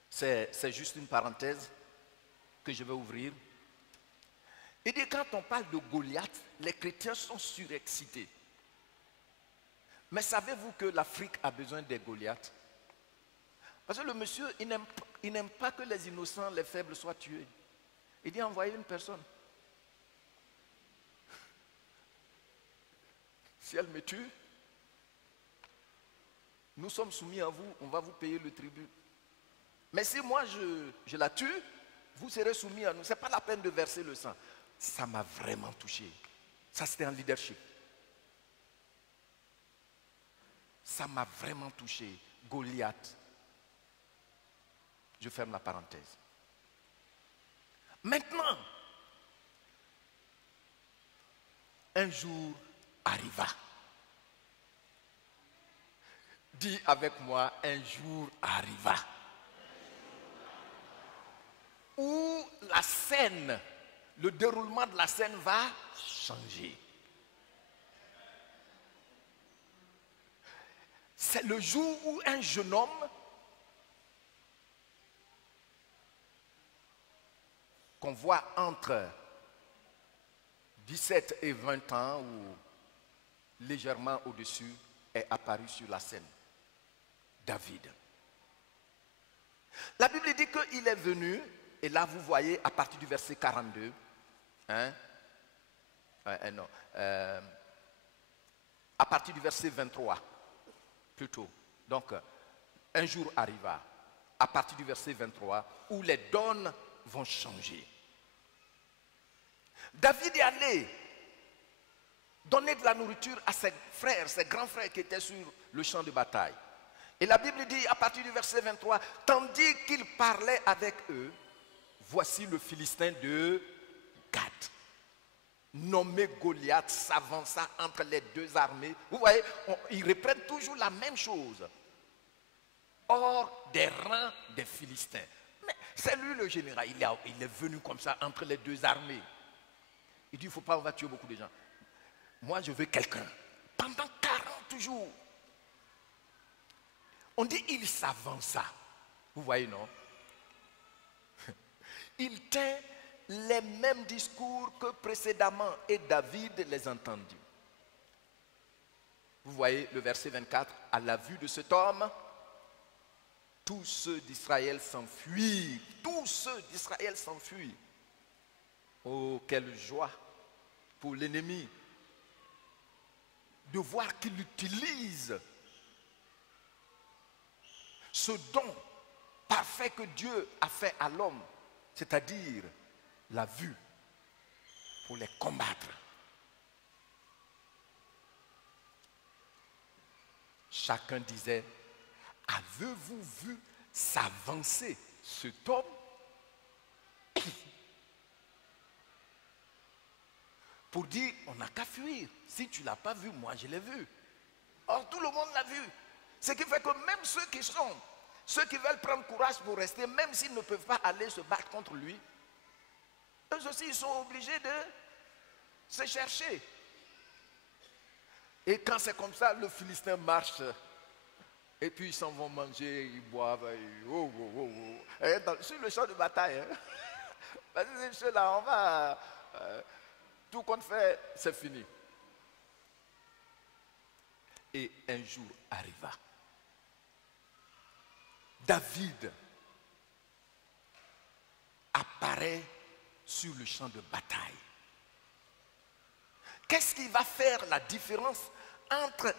c'est juste une parenthèse que je vais ouvrir. Il dit, quand on parle de Goliath, les chrétiens sont surexcités. Mais savez-vous que l'Afrique a besoin des Goliaths? Parce que le monsieur, il n'aime pas que les innocents, les faibles soient tués. Il dit, envoyez une personne. Si elle me tue, nous sommes soumis à vous, on va vous payer le tribut. Mais si moi je la tue, vous serez soumis à nous. Ce n'est pas la peine de verser le sang. Ça m'a vraiment touché. Ça, c'était un leadership. Ça m'a vraiment touché. Goliath. Je ferme la parenthèse. Maintenant, un jour arriva. Dis avec moi, un jour arriva. Où la scène, le déroulement de la scène va changer. C'est le jour où un jeune homme qu'on voit entre 17 et 20 ans ou légèrement au-dessus est apparu sur la scène. David. La Bible dit qu'il est venu, et là vous voyez à partir du verset 42, à partir du verset 23, plutôt. Donc, un jour arriva, à partir du verset 23, où les donnes vont changer. David est allé donner de la nourriture à ses frères, ses grands frères qui étaient sur le champ de bataille. Et la Bible dit à partir du verset 23, tandis qu'il parlait avec eux, voici le Philistin de Gath, nommé Goliath, s'avança entre les deux armées. Vous voyez, ils reprennent toujours la même chose. Hors des rangs des Philistins. Mais c'est lui le général, il est venu comme ça entre les deux armées. Il dit, il ne faut pas, on va tuer beaucoup de gens. Moi, je veux quelqu'un. Pendant 40 jours. On dit, il s'avança. Vous voyez, non? Il tint les mêmes discours que précédemment et David les entendit. Vous voyez le verset 24. À la vue de cet homme, tous ceux d'Israël s'enfuirent. Tous ceux d'Israël s'enfuirent. Oh, quelle joie pour l'ennemi de voir qu'il utilise ce don parfait que Dieu a fait à l'homme, c'est-à-dire la vue, pour les combattre. Chacun disait, avez-vous vu s'avancer cet homme? Pour dire, on n'a qu'à fuir. Si tu ne l'as pas vu, moi je l'ai vu. Or, tout le monde l'a vu. Ce qui fait que même ceux qui veulent prendre courage pour rester, même s'ils ne peuvent pas aller se battre contre lui, eux aussi, ils sont obligés de se chercher. Et quand c'est comme ça, le Philistin marche. Et puis ils s'en vont manger, ils boivent. Sur le champ de bataille. Hein. Parce que ceux-là, on va... tout qu'on fait, c'est fini. Et un jour arriva. David apparaît sur le champ de bataille. Qu'est-ce qui va faire la différence entre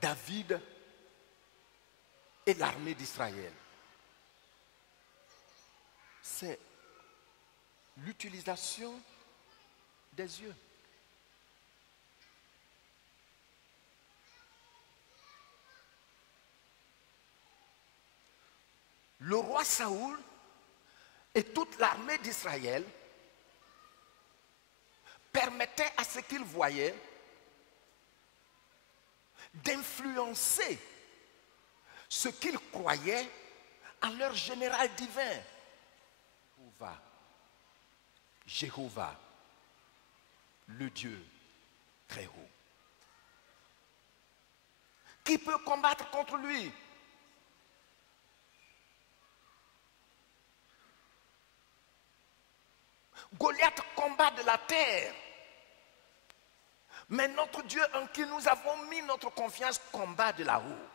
David et l'armée d'Israël. C'est l'utilisation des yeux. Le roi Saoul et toute l'armée d'Israël permettaient à ce qu'ils voyaient d'influencer ce qu'ils croyaient en leur général divin. Jéhovah, le Dieu très haut. Qui peut combattre contre lui? Goliath combat de la terre. Mais notre Dieu en qui nous avons mis notre confiance combat de là-haut.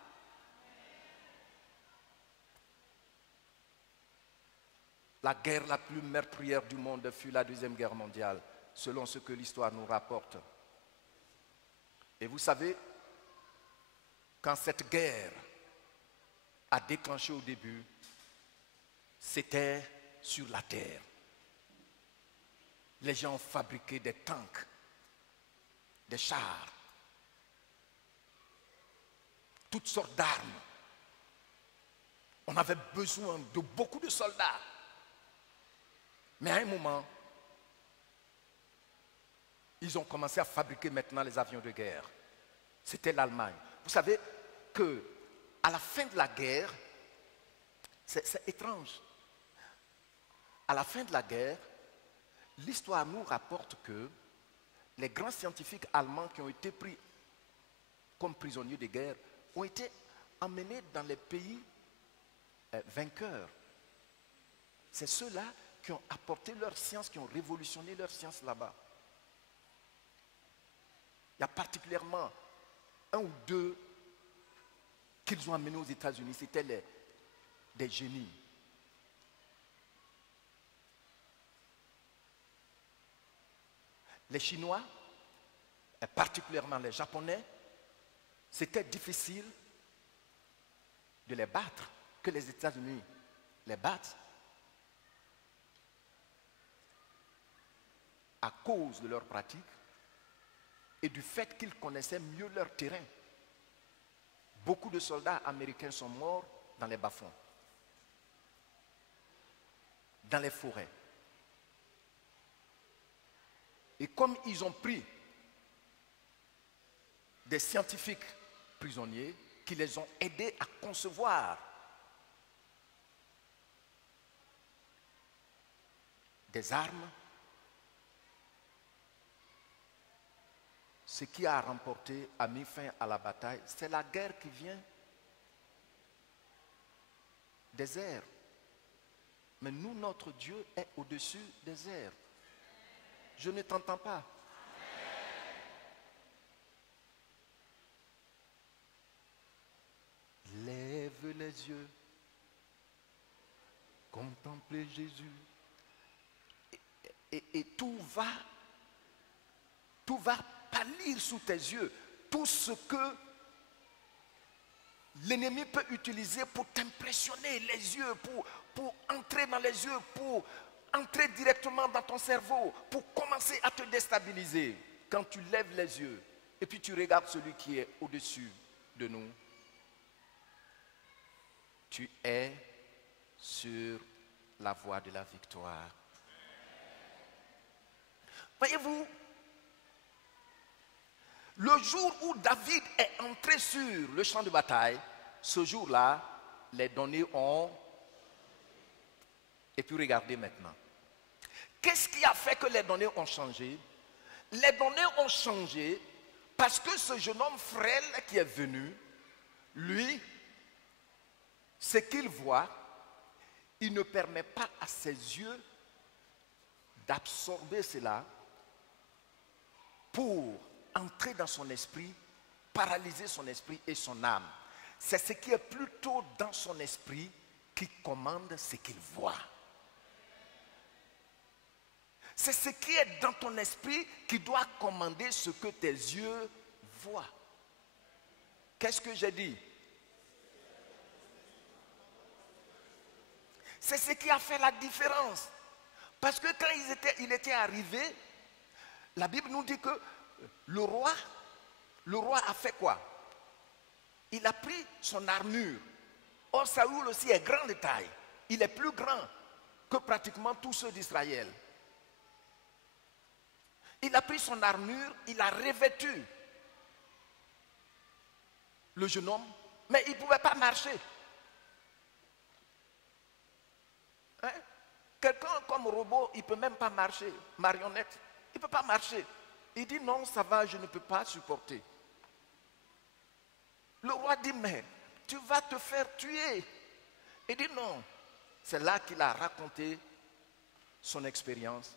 La guerre la plus meurtrière du monde fut la Deuxième Guerre mondiale, selon ce que l'histoire nous rapporte. Et vous savez, quand cette guerre a déclenché au début, c'était sur la terre. Les gens ont fabriqué des tanks, des chars, toutes sortes d'armes. On avait besoin de beaucoup de soldats. Mais à un moment, ils ont commencé à fabriquer maintenant les avions de guerre. C'était l'Allemagne. Vous savez que à la fin de la guerre, c'est étrange. À la fin de la guerre, l'histoire nous rapporte que les grands scientifiques allemands qui ont été pris comme prisonniers de guerre ont été emmenés dans les pays vainqueurs. C'est ceux-là qui ont apporté leur science, qui ont révolutionné leur science là-bas. Il y a particulièrement un ou deux qu'ils ont amenés aux États-Unis, c'était des génies. Les Chinois, et particulièrement les Japonais, c'était difficile de les battre, que les États-Unis les battent, à cause de leur pratique et du fait qu'ils connaissaient mieux leur terrain. Beaucoup de soldats américains sont morts dans les bas-fonds, dans les forêts. Et comme ils ont pris des scientifiques prisonniers qui les ont aidés à concevoir des armes, ce qui a remporté, a mis fin à la bataille, c'est la guerre qui vient des airs. Mais nous, notre Dieu est au-dessus des airs. Je ne t'entends pas. Lève les yeux, contemplez Jésus, et tout va pâlir sous tes yeux. Tout ce que l'ennemi peut utiliser pour t'impressionner les yeux, pour entrer dans les yeux, pour entrer directement dans ton cerveau, pour commencer à te déstabiliser. Quand tu lèves les yeux et puis tu regardes celui qui est au-dessus de nous, tu es sur la voie de la victoire. Voyez-vous, le jour où David est entré sur le champ de bataille, ce jour-là, les données ont... Et puis regardez maintenant. Qu'est-ce qui a fait que les données ont changé? Les données ont changé parce que ce jeune homme frêle qui est venu, lui, ce qu'il voit, il ne permet pas à ses yeux d'absorber cela pour entrer dans son esprit, paralyser son esprit et son âme. C'est ce qui est plutôt dans son esprit qui commande ce qu'il voit. C'est ce qui est dans ton esprit qui doit commander ce que tes yeux voient. Qu'est-ce que j'ai dit? C'est ce qui a fait la différence. Parce que quand il était arrivé, la Bible nous dit que le roi a fait quoi? Il a pris son armure. Or, Saoul aussi est grand de taille. Il est plus grand que pratiquement tous ceux d'Israël. Il a pris son armure, il a revêtu le jeune homme, mais il ne pouvait pas marcher. Hein? Quelqu'un comme robot, il ne peut même pas marcher. Marionnette, il ne peut pas marcher. Il dit non, ça va, je ne peux pas supporter. Le roi dit, mais tu vas te faire tuer. Il dit non. C'est là qu'il a raconté son expérience.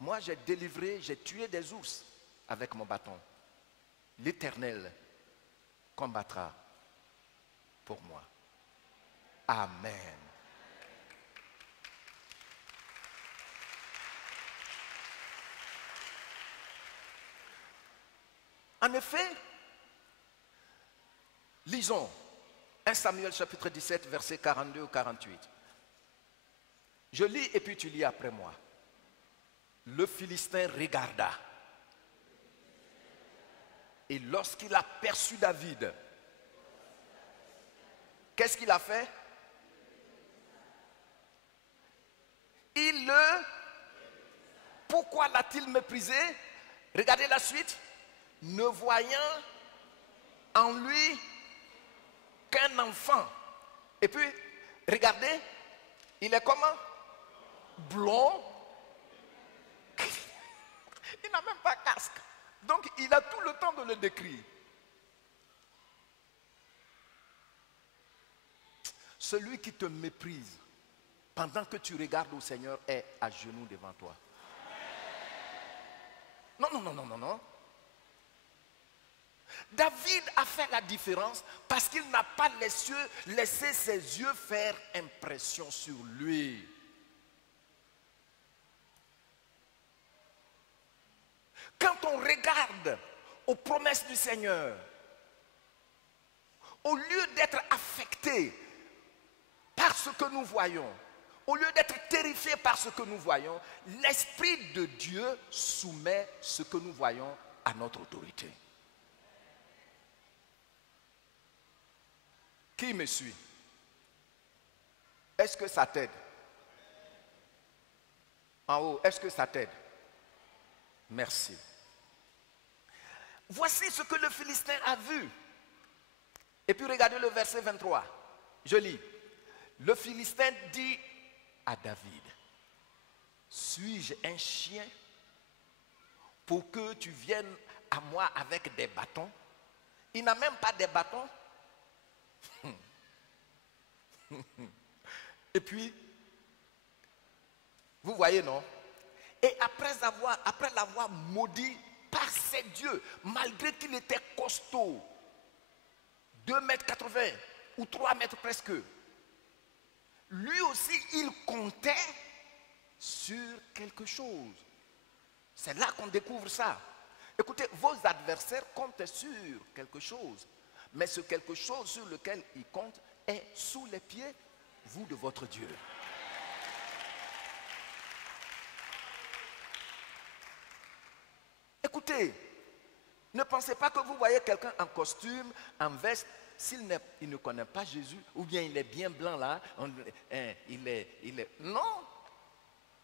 Moi, j'ai délivré, j'ai tué des ours avec mon bâton. L'Éternel combattra pour moi. Amen. En effet, lisons 1 Samuel chapitre 17, versets 42 ou 48. Je lis et puis tu lis après moi. Le Philistin regarda. Et lorsqu'il a aperçu David, qu'est-ce qu'il a fait? Pourquoi l'a-t-il méprisé? Regardez la suite. Ne voyant en lui qu'un enfant. Et puis, regardez, il est comment? Blond. Il n'a même pas casque. Donc, il a tout le temps de le décrire. Celui qui te méprise pendant que tu regardes au Seigneur est à genoux devant toi. Non, non, non, non, non, non. David a fait la différence parce qu'il n'a pas laissé ses yeux faire impression sur lui. Quand on regarde aux promesses du Seigneur, au lieu d'être affecté par ce que nous voyons, au lieu d'être terrifié par ce que nous voyons, l'Esprit de Dieu soumet ce que nous voyons à notre autorité. Qui me suit? Est-ce que ça t'aide? En haut, est-ce que ça t'aide? Merci. Voici ce que le Philistin a vu. Et puis regardez le verset 23. Je lis. Le Philistin dit à David, suis-je un chien pour que tu viennes à moi avec des bâtons? Il n'a même pas des bâtons. Et puis, vous voyez, non? Et après l'avoir maudit par ses dieux, malgré qu'il était costaud, 2,80 m ou 3 mètres presque, lui aussi, il comptait sur quelque chose. C'est là qu'on découvre ça. Écoutez, vos adversaires comptent sur quelque chose. Mais ce quelque chose sur lequel ils comptent est sous les pieds, vous, de votre Dieu. Écoutez, ne pensez pas que vous voyez quelqu'un en costume, en veste, s'il ne connaît pas Jésus, ou bien il est bien blanc là, non,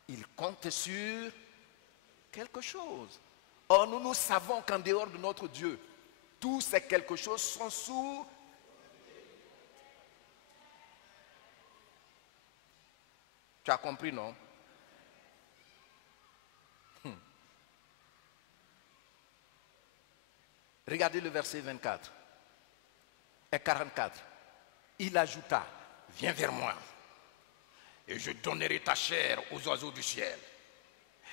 il compte sur quelque chose. Or, nous savons qu'en dehors de notre Dieu, tous ces quelque chose sont sous. Tu as compris, non? Regardez le verset 24 et 44. Il ajouta, viens vers moi et je donnerai ta chair aux oiseaux du ciel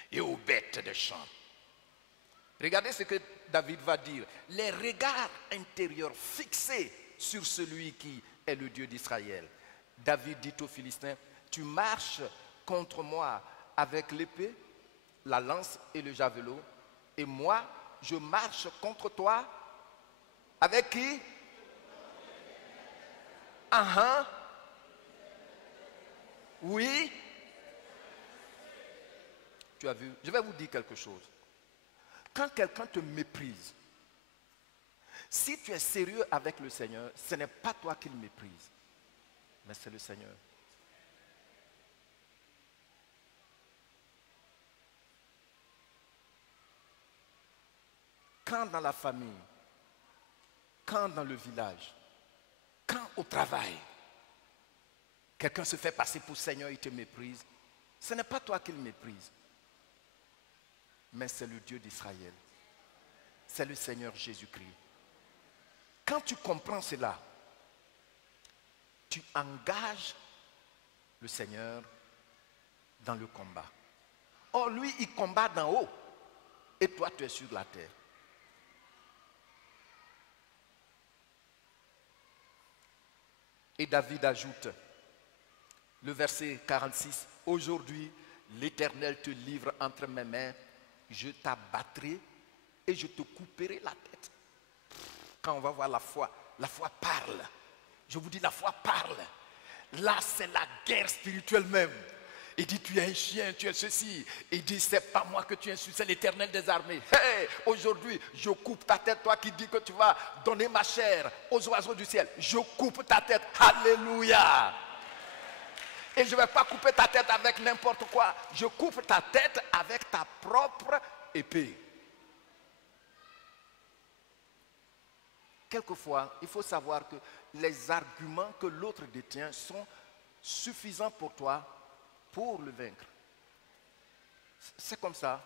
et aux bêtes des champs. Regardez ce que David va dire. Les regards intérieurs fixés sur celui qui est le Dieu d'Israël. David dit aux Philistins, tu marches contre moi avec l'épée, la lance et le javelot, et moi, je marche contre toi avec qui? Oui. Tu as vu? Je vais vous dire quelque chose. Quand quelqu'un te méprise, si tu es sérieux avec le Seigneur, ce n'est pas toi qui le méprise, mais c'est le Seigneur. Quand dans la famille, quand dans le village, quand au travail, quelqu'un se fait passer pour Seigneur, il te méprise, ce n'est pas toi qui le méprise, mais c'est le Dieu d'Israël. C'est le Seigneur Jésus-Christ. Quand tu comprends cela, tu engages le Seigneur dans le combat. Or, lui, il combat d'en haut et toi, tu es sur la terre. Et David ajoute, le verset 46, « Aujourd'hui, l'Éternel te livre entre mes mains, je t'abattrai et je te couperai la tête. » Quand on va voir la foi parle. Je vous dis, la foi parle. Là, c'est la guerre spirituelle même. Il dit, tu es un chien, tu es ceci. Il dit, c'est pas moi que tu insultes, c'est l'Éternel des armées. Hey, aujourd'hui, je coupe ta tête, toi qui dis que tu vas donner ma chair aux oiseaux du ciel. Je coupe ta tête. Alléluia. Et je ne vais pas couper ta tête avec n'importe quoi. Je coupe ta tête avec ta propre épée. Quelquefois, il faut savoir que les arguments que l'autre détient sont suffisants pour toi pour le vaincre. C'est comme ça.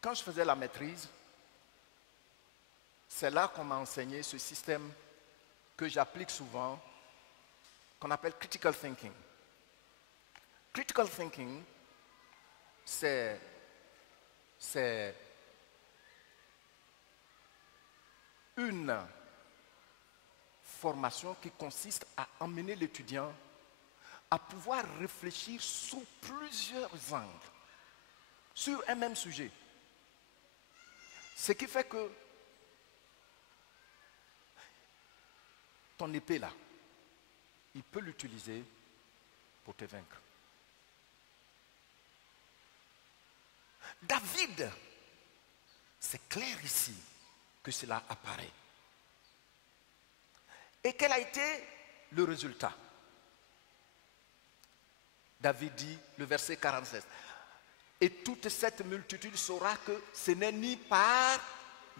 Quand je faisais la maîtrise, c'est là qu'on m'a enseigné ce système que j'applique souvent, qu'on appelle critical thinking. Critical thinking, c'est une formation qui consiste à emmener l'étudiant à pouvoir réfléchir sous plusieurs angles, sur un même sujet. Ce qui fait que ton épée là, il peut l'utiliser pour te vaincre. David, c'est clair ici que cela apparaît. Et quel a été le résultat? David dit, le verset 47, « Et toute cette multitude saura que ce n'est ni par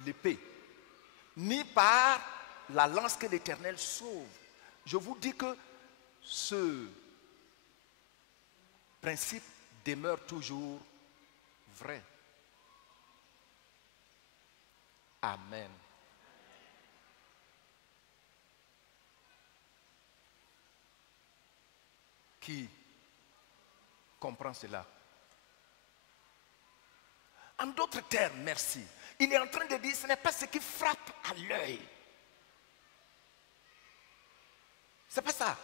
l'épée, ni par la lance que l'Éternel sauve. » Je vous dis que ce principe demeure toujours vrai. Amen. Qui comprend cela? En d'autres termes, merci. Il est en train de dire, ce n'est pas ce qui frappe à l'œil. C'est pas ça.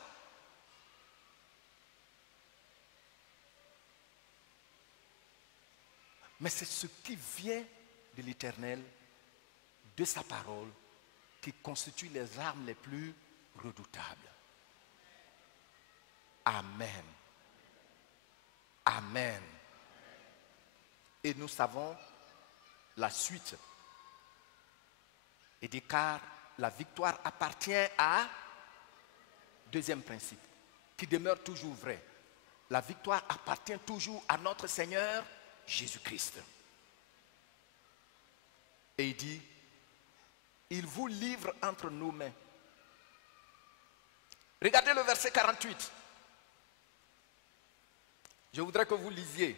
Mais c'est ce qui vient de l'Éternel, de sa parole, qui constitue les armes les plus redoutables. Amen. Amen. Et nous savons la suite. Et dit car la victoire appartient à, deuxième principe, qui demeure toujours vrai. La victoire appartient toujours à notre Seigneur Jésus-Christ. Et il dit, il vous livre entre nos mains. Regardez le verset 48. Je voudrais que vous lisiez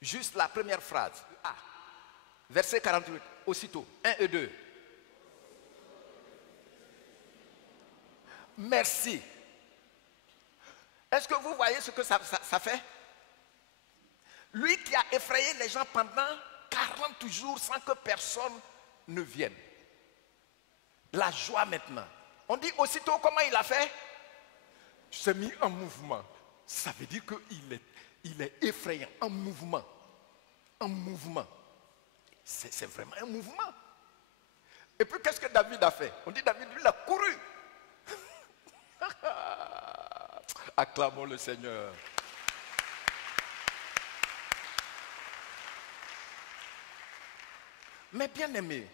juste la première phrase. Ah, verset 48, aussitôt, 1 et 2. Merci. Est-ce que vous voyez ce que ça fait? Lui qui a effrayé les gens pendant 40 jours sans que personne ne vienne. La joie maintenant. On dit aussitôt comment il a fait? Il s'est mis en mouvement. Ça veut dire qu'il est effrayant, en mouvement. En mouvement. C'est vraiment un mouvement. Et puis qu'est-ce que David a fait? On dit David, lui, il a couru. Acclamons le Seigneur. Mais bien aimé,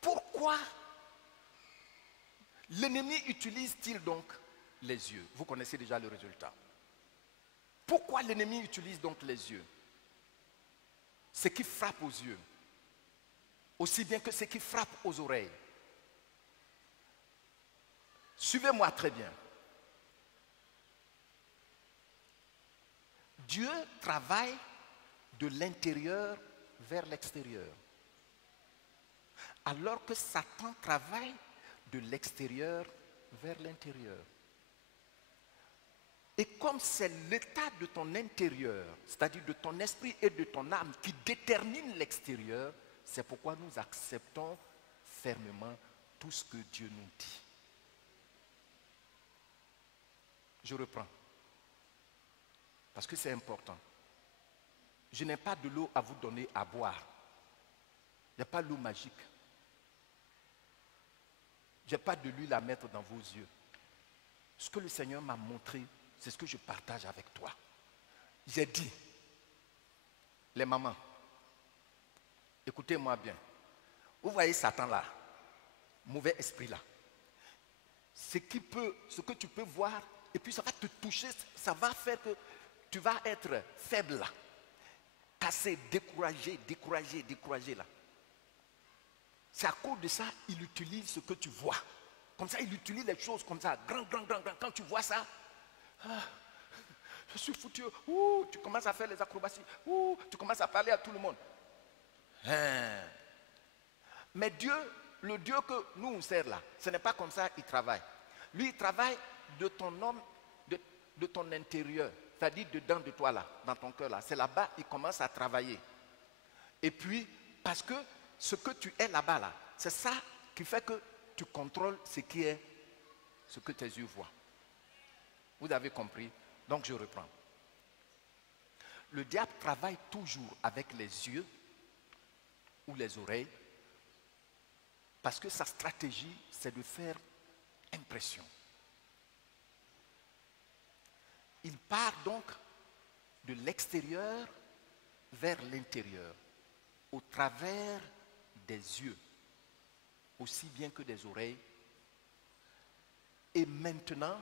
pourquoi l'ennemi utilise-t-il donc les yeux? Vous connaissez déjà le résultat. Pourquoi l'ennemi utilise donc les yeux? Ce qui frappe aux yeux, aussi bien que ce qui frappe aux oreilles. Suivez-moi très bien. Dieu travaille de l'intérieur vers l'extérieur, alors que Satan travaille de l'extérieur vers l'intérieur. Et comme c'est l'état de ton intérieur, c'est-à-dire de ton esprit et de ton âme qui détermine l'extérieur, c'est pourquoi nous acceptons fermement tout ce que Dieu nous dit. Je reprends, parce que c'est important. Je n'ai pas de l'eau à vous donner à boire. Il n'y a pas l'eau magique. Je n'ai pas de l'huile à mettre dans vos yeux. Ce que le Seigneur m'a montré, c'est ce que je partage avec toi. J'ai dit, les mamans, écoutez-moi bien. Vous voyez Satan là, mauvais esprit là. Ce que tu peux voir, et puis ça va te toucher, ça va faire que tu vas être faible là. Cassé, découragé là. C'est à cause de ça, il utilise ce que tu vois. Comme ça, il utilise les choses comme ça, grand. Quand tu vois ça, je suis foutu. Tu commences à faire les acrobaties. Tu commences à parler à tout le monde. Mais Dieu, le Dieu que nous on sert là, ce n'est pas comme ça qu'il travaille. Lui, il travaille de ton homme, de ton intérieur. C'est-à-dire dedans de toi là, dans ton cœur là. C'est là-bas qu'il commence à travailler. Et puis, parce que ce que tu es là-bas là, c'est ça qui fait que tu contrôles ce que tes yeux voient. Vous avez compris? Donc je reprends. Le diable travaille toujours avec les yeux ou les oreilles parce que sa stratégie, c'est de faire impression. Il part donc de l'extérieur vers l'intérieur, au travers des yeux, aussi bien que des oreilles. Et maintenant,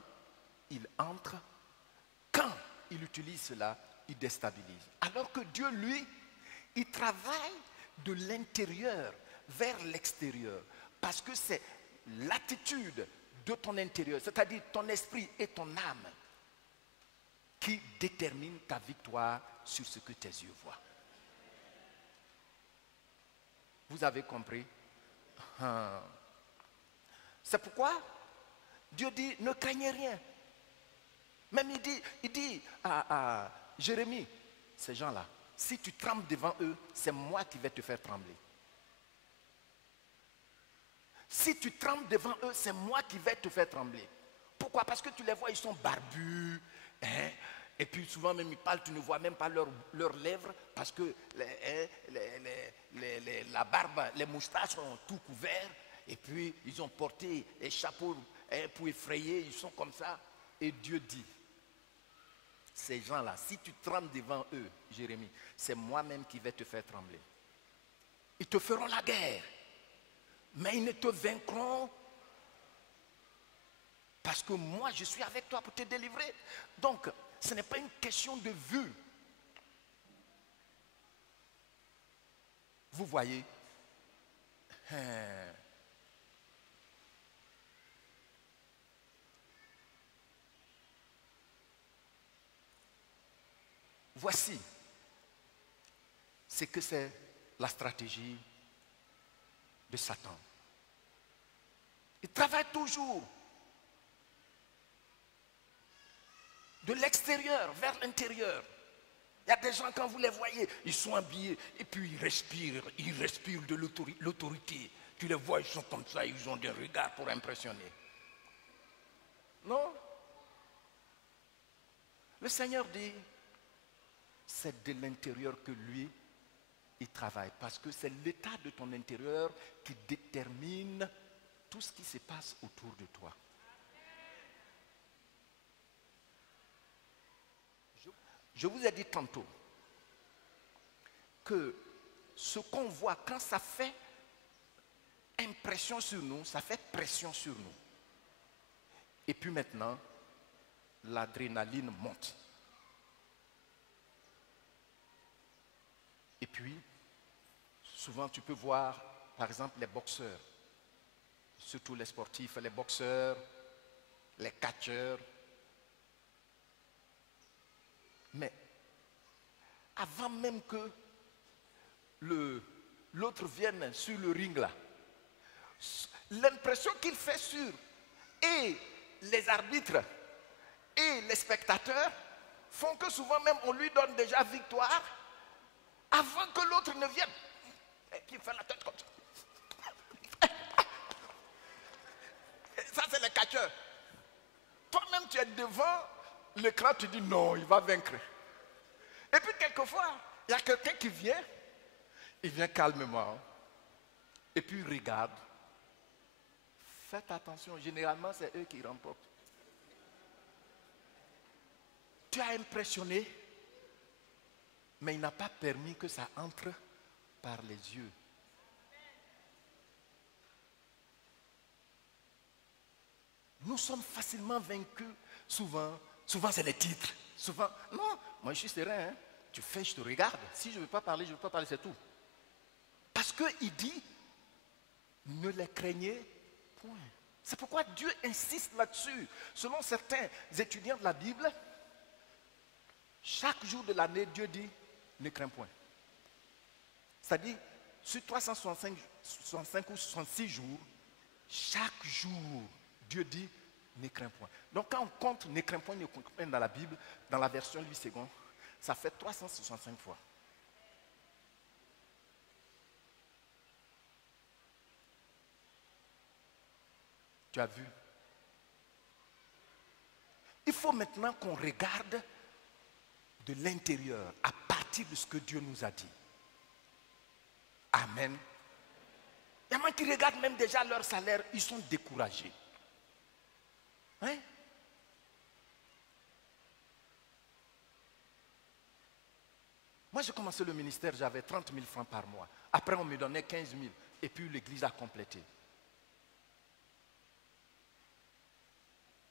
il entre. Quand il utilise cela, il déstabilise. Alors que Dieu, lui, il travaille de l'intérieur vers l'extérieur. Parce que c'est l'attitude de ton intérieur, c'est-à-dire ton esprit et ton âme, qui détermine ta victoire sur ce que tes yeux voient. Vous avez compris? C'est pourquoi Dieu dit, ne craignez rien. Même il dit à Jérémie, ces gens-là, si tu trembles devant eux, c'est moi qui vais te faire trembler. Si tu trembles devant eux, c'est moi qui vais te faire trembler. Pourquoi? Parce que tu les vois, ils sont barbus. Et puis souvent même ils parlent, tu ne vois même pas leurs lèvres parce que la barbe, les moustaches sont tout couverts. Et puis ils ont porté les chapeaux pour effrayer, ils sont comme ça. Et Dieu dit, ces gens-là, si tu trembles devant eux, Jérémie, c'est moi-même qui vais te faire trembler. Ils te feront la guerre, mais ils ne te vaincront parce que moi, je suis avec toi pour te délivrer. Donc, ce n'est pas une question de vue. Vous voyez? Voici ce que c'est la stratégie de Satan. Il travaille toujours de l'extérieur vers l'intérieur. Il y a des gens, quand vous les voyez, ils sont habillés et puis ils respirent de l'autorité. Tu les vois, ils sont comme ça, ils ont des regards pour impressionner. Non? Le Seigneur dit, c'est de l'intérieur que lui, il travaille. Parce que c'est l'état de ton intérieur qui détermine tout ce qui se passe autour de toi. Je vous ai dit tantôt que ce qu'on voit, quand ça fait impression sur nous, ça fait pression sur nous. Et puis maintenant, l'adrénaline monte. Et puis, souvent tu peux voir, par exemple, les boxeurs, surtout les sportifs, les boxeurs, les catcheurs. Mais avant même que l'autre vienne sur le ring là, l'impression qu'il fait sur et les arbitres et les spectateurs font que souvent même on lui donne déjà victoire avant que l'autre ne vienne. Et qu'il fait la tête comme ça. Ça c'est les catcheurs. Toi-même tu es devant l'écran, tu dis non, il va vaincre. Et puis quelquefois, il y a quelqu'un qui vient, il vient calmement, et puis il regarde. Faites attention, généralement c'est eux qui remportent. Tu as impressionné, mais il n'a pas permis que ça entre par les yeux. Nous sommes facilement vaincus, souvent c'est les titres. Souvent, non, moi je suis serein, hein. Tu fais, je te regarde. Si je ne veux pas parler, je ne veux pas parler, c'est tout. Parce qu'il dit, ne les craignez point. C'est pourquoi Dieu insiste là-dessus. Selon certains étudiants de la Bible, chaque jour de l'année, Dieu dit, ne crains point. C'est-à-dire, sur 365 ou 66 jours, chaque jour, Dieu dit, ne crains point. Donc quand on compte ne crains point dans la Bible, dans la version 8 secondes, ça fait 365 fois. Tu as vu? Il faut maintenant qu'on regarde de l'intérieur à partir de ce que Dieu nous a dit. Amen. Il y a des gens qui regardent même déjà leur salaire, ils sont découragés. Hein? Moi, j'ai commencé le ministère, j'avais 30 000 francs par mois. Après, on me donnait 15 000. Et puis, l'église a complété.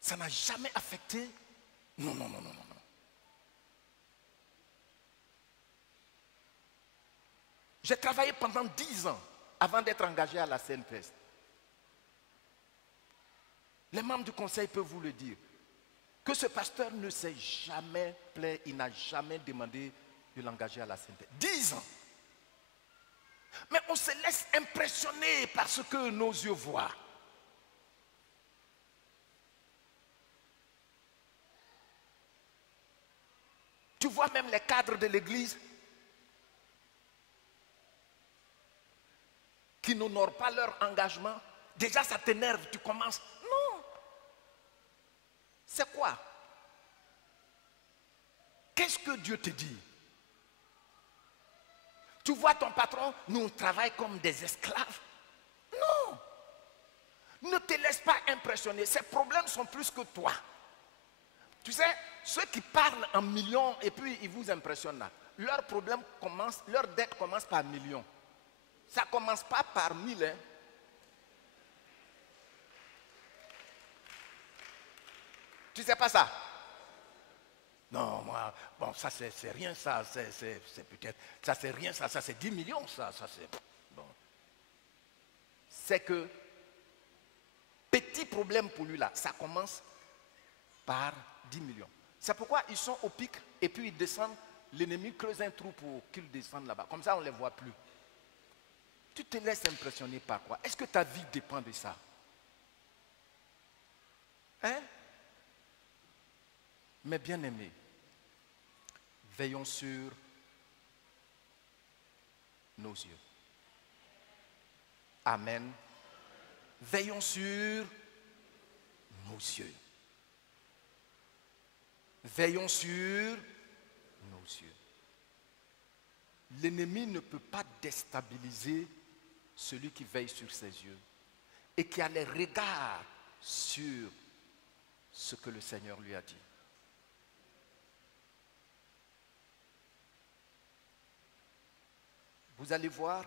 Ça n'a jamais affecté. Non. J'ai travaillé pendant 10 ans avant d'être engagé à la CNPS. Les membres du conseil peuvent vous le dire. Que ce pasteur ne s'est jamais plaint, il n'a jamais demandé de l'engager à la CNPS. 10 ans. Mais on se laisse impressionner par ce que nos yeux voient. Tu vois même les cadres de l'église qui n'honorent pas leur engagement. Déjà ça t'énerve, tu commences. Non. C'est quoi? Qu'est-ce que Dieu te dit? Tu vois ton patron, nous travaillons comme des esclaves. Non. Ne te laisse pas impressionner. Ces problèmes sont plus que toi. Tu sais, ceux qui parlent en millions et puis ils vous impressionnent là, leur problème commence, leur dette commence par millions. Ça ne commence pas par 1000. Hein. Tu sais pas ça? Non, moi, bon, ça c'est rien, ça, c'est peut-être, ça c'est rien, ça c'est 10 millions, ça c'est, bon. C'est que, petit problème pour lui là, ça commence par 10 millions. C'est pourquoi ils sont au pic et puis ils descendent, l'ennemi creuse un trou pour qu'ils descendent là-bas. Comme ça on ne les voit plus. Tu te laisses impressionner par quoi? Est-ce que ta vie dépend de ça? Hein? Mais bien aimés, veillons sur nos yeux. Amen. Veillons sur nos yeux. Veillons sur nos yeux. l'ennemi ne peut pas déstabiliser celui qui veille sur ses yeux et qui a les regards sur ce que le Seigneur lui a dit. Vous allez voir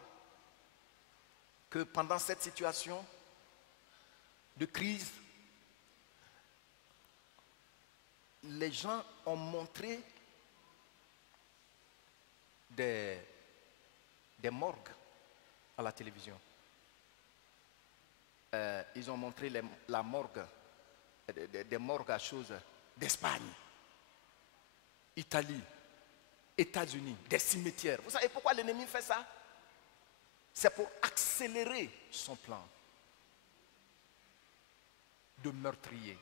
que pendant cette situation de crise, les gens ont montré des morgues à la télévision. Ils ont montré la morgue, des morgues à choses d'Espagne, Italie, États-Unis, des cimetières. Vous savez pourquoi l'ennemi fait ça? C'est pour accélérer son plan de meurtrier.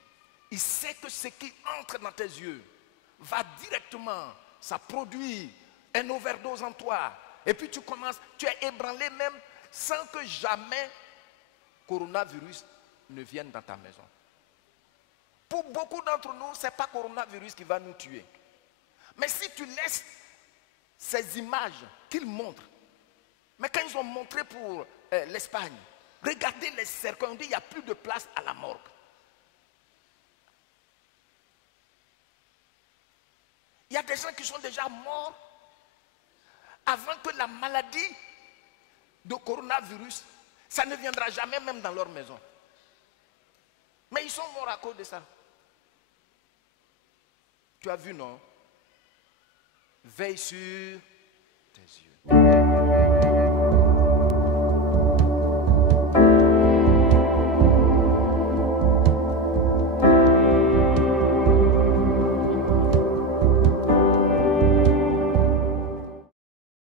Il sait que ce qui entre dans tes yeux va directement, ça produit un overdose en toi. Et puis tu es ébranlé même sans que jamais coronavirus ne vienne dans ta maison. Pour beaucoup d'entre nous, ce n'est pas coronavirus qui va nous tuer. Mais si tu laisses ces images qu'ils montrent, mais quand ils ont montré pour l'Espagne, regardez les cercueils, on dit qu'il n'y a plus de place à la morgue. Il y a des gens qui sont déjà morts avant que la maladie de coronavirus, ça ne viendra jamais même dans leur maison. Mais ils sont morts à cause de ça. Tu as vu, non? Veille sur tes yeux.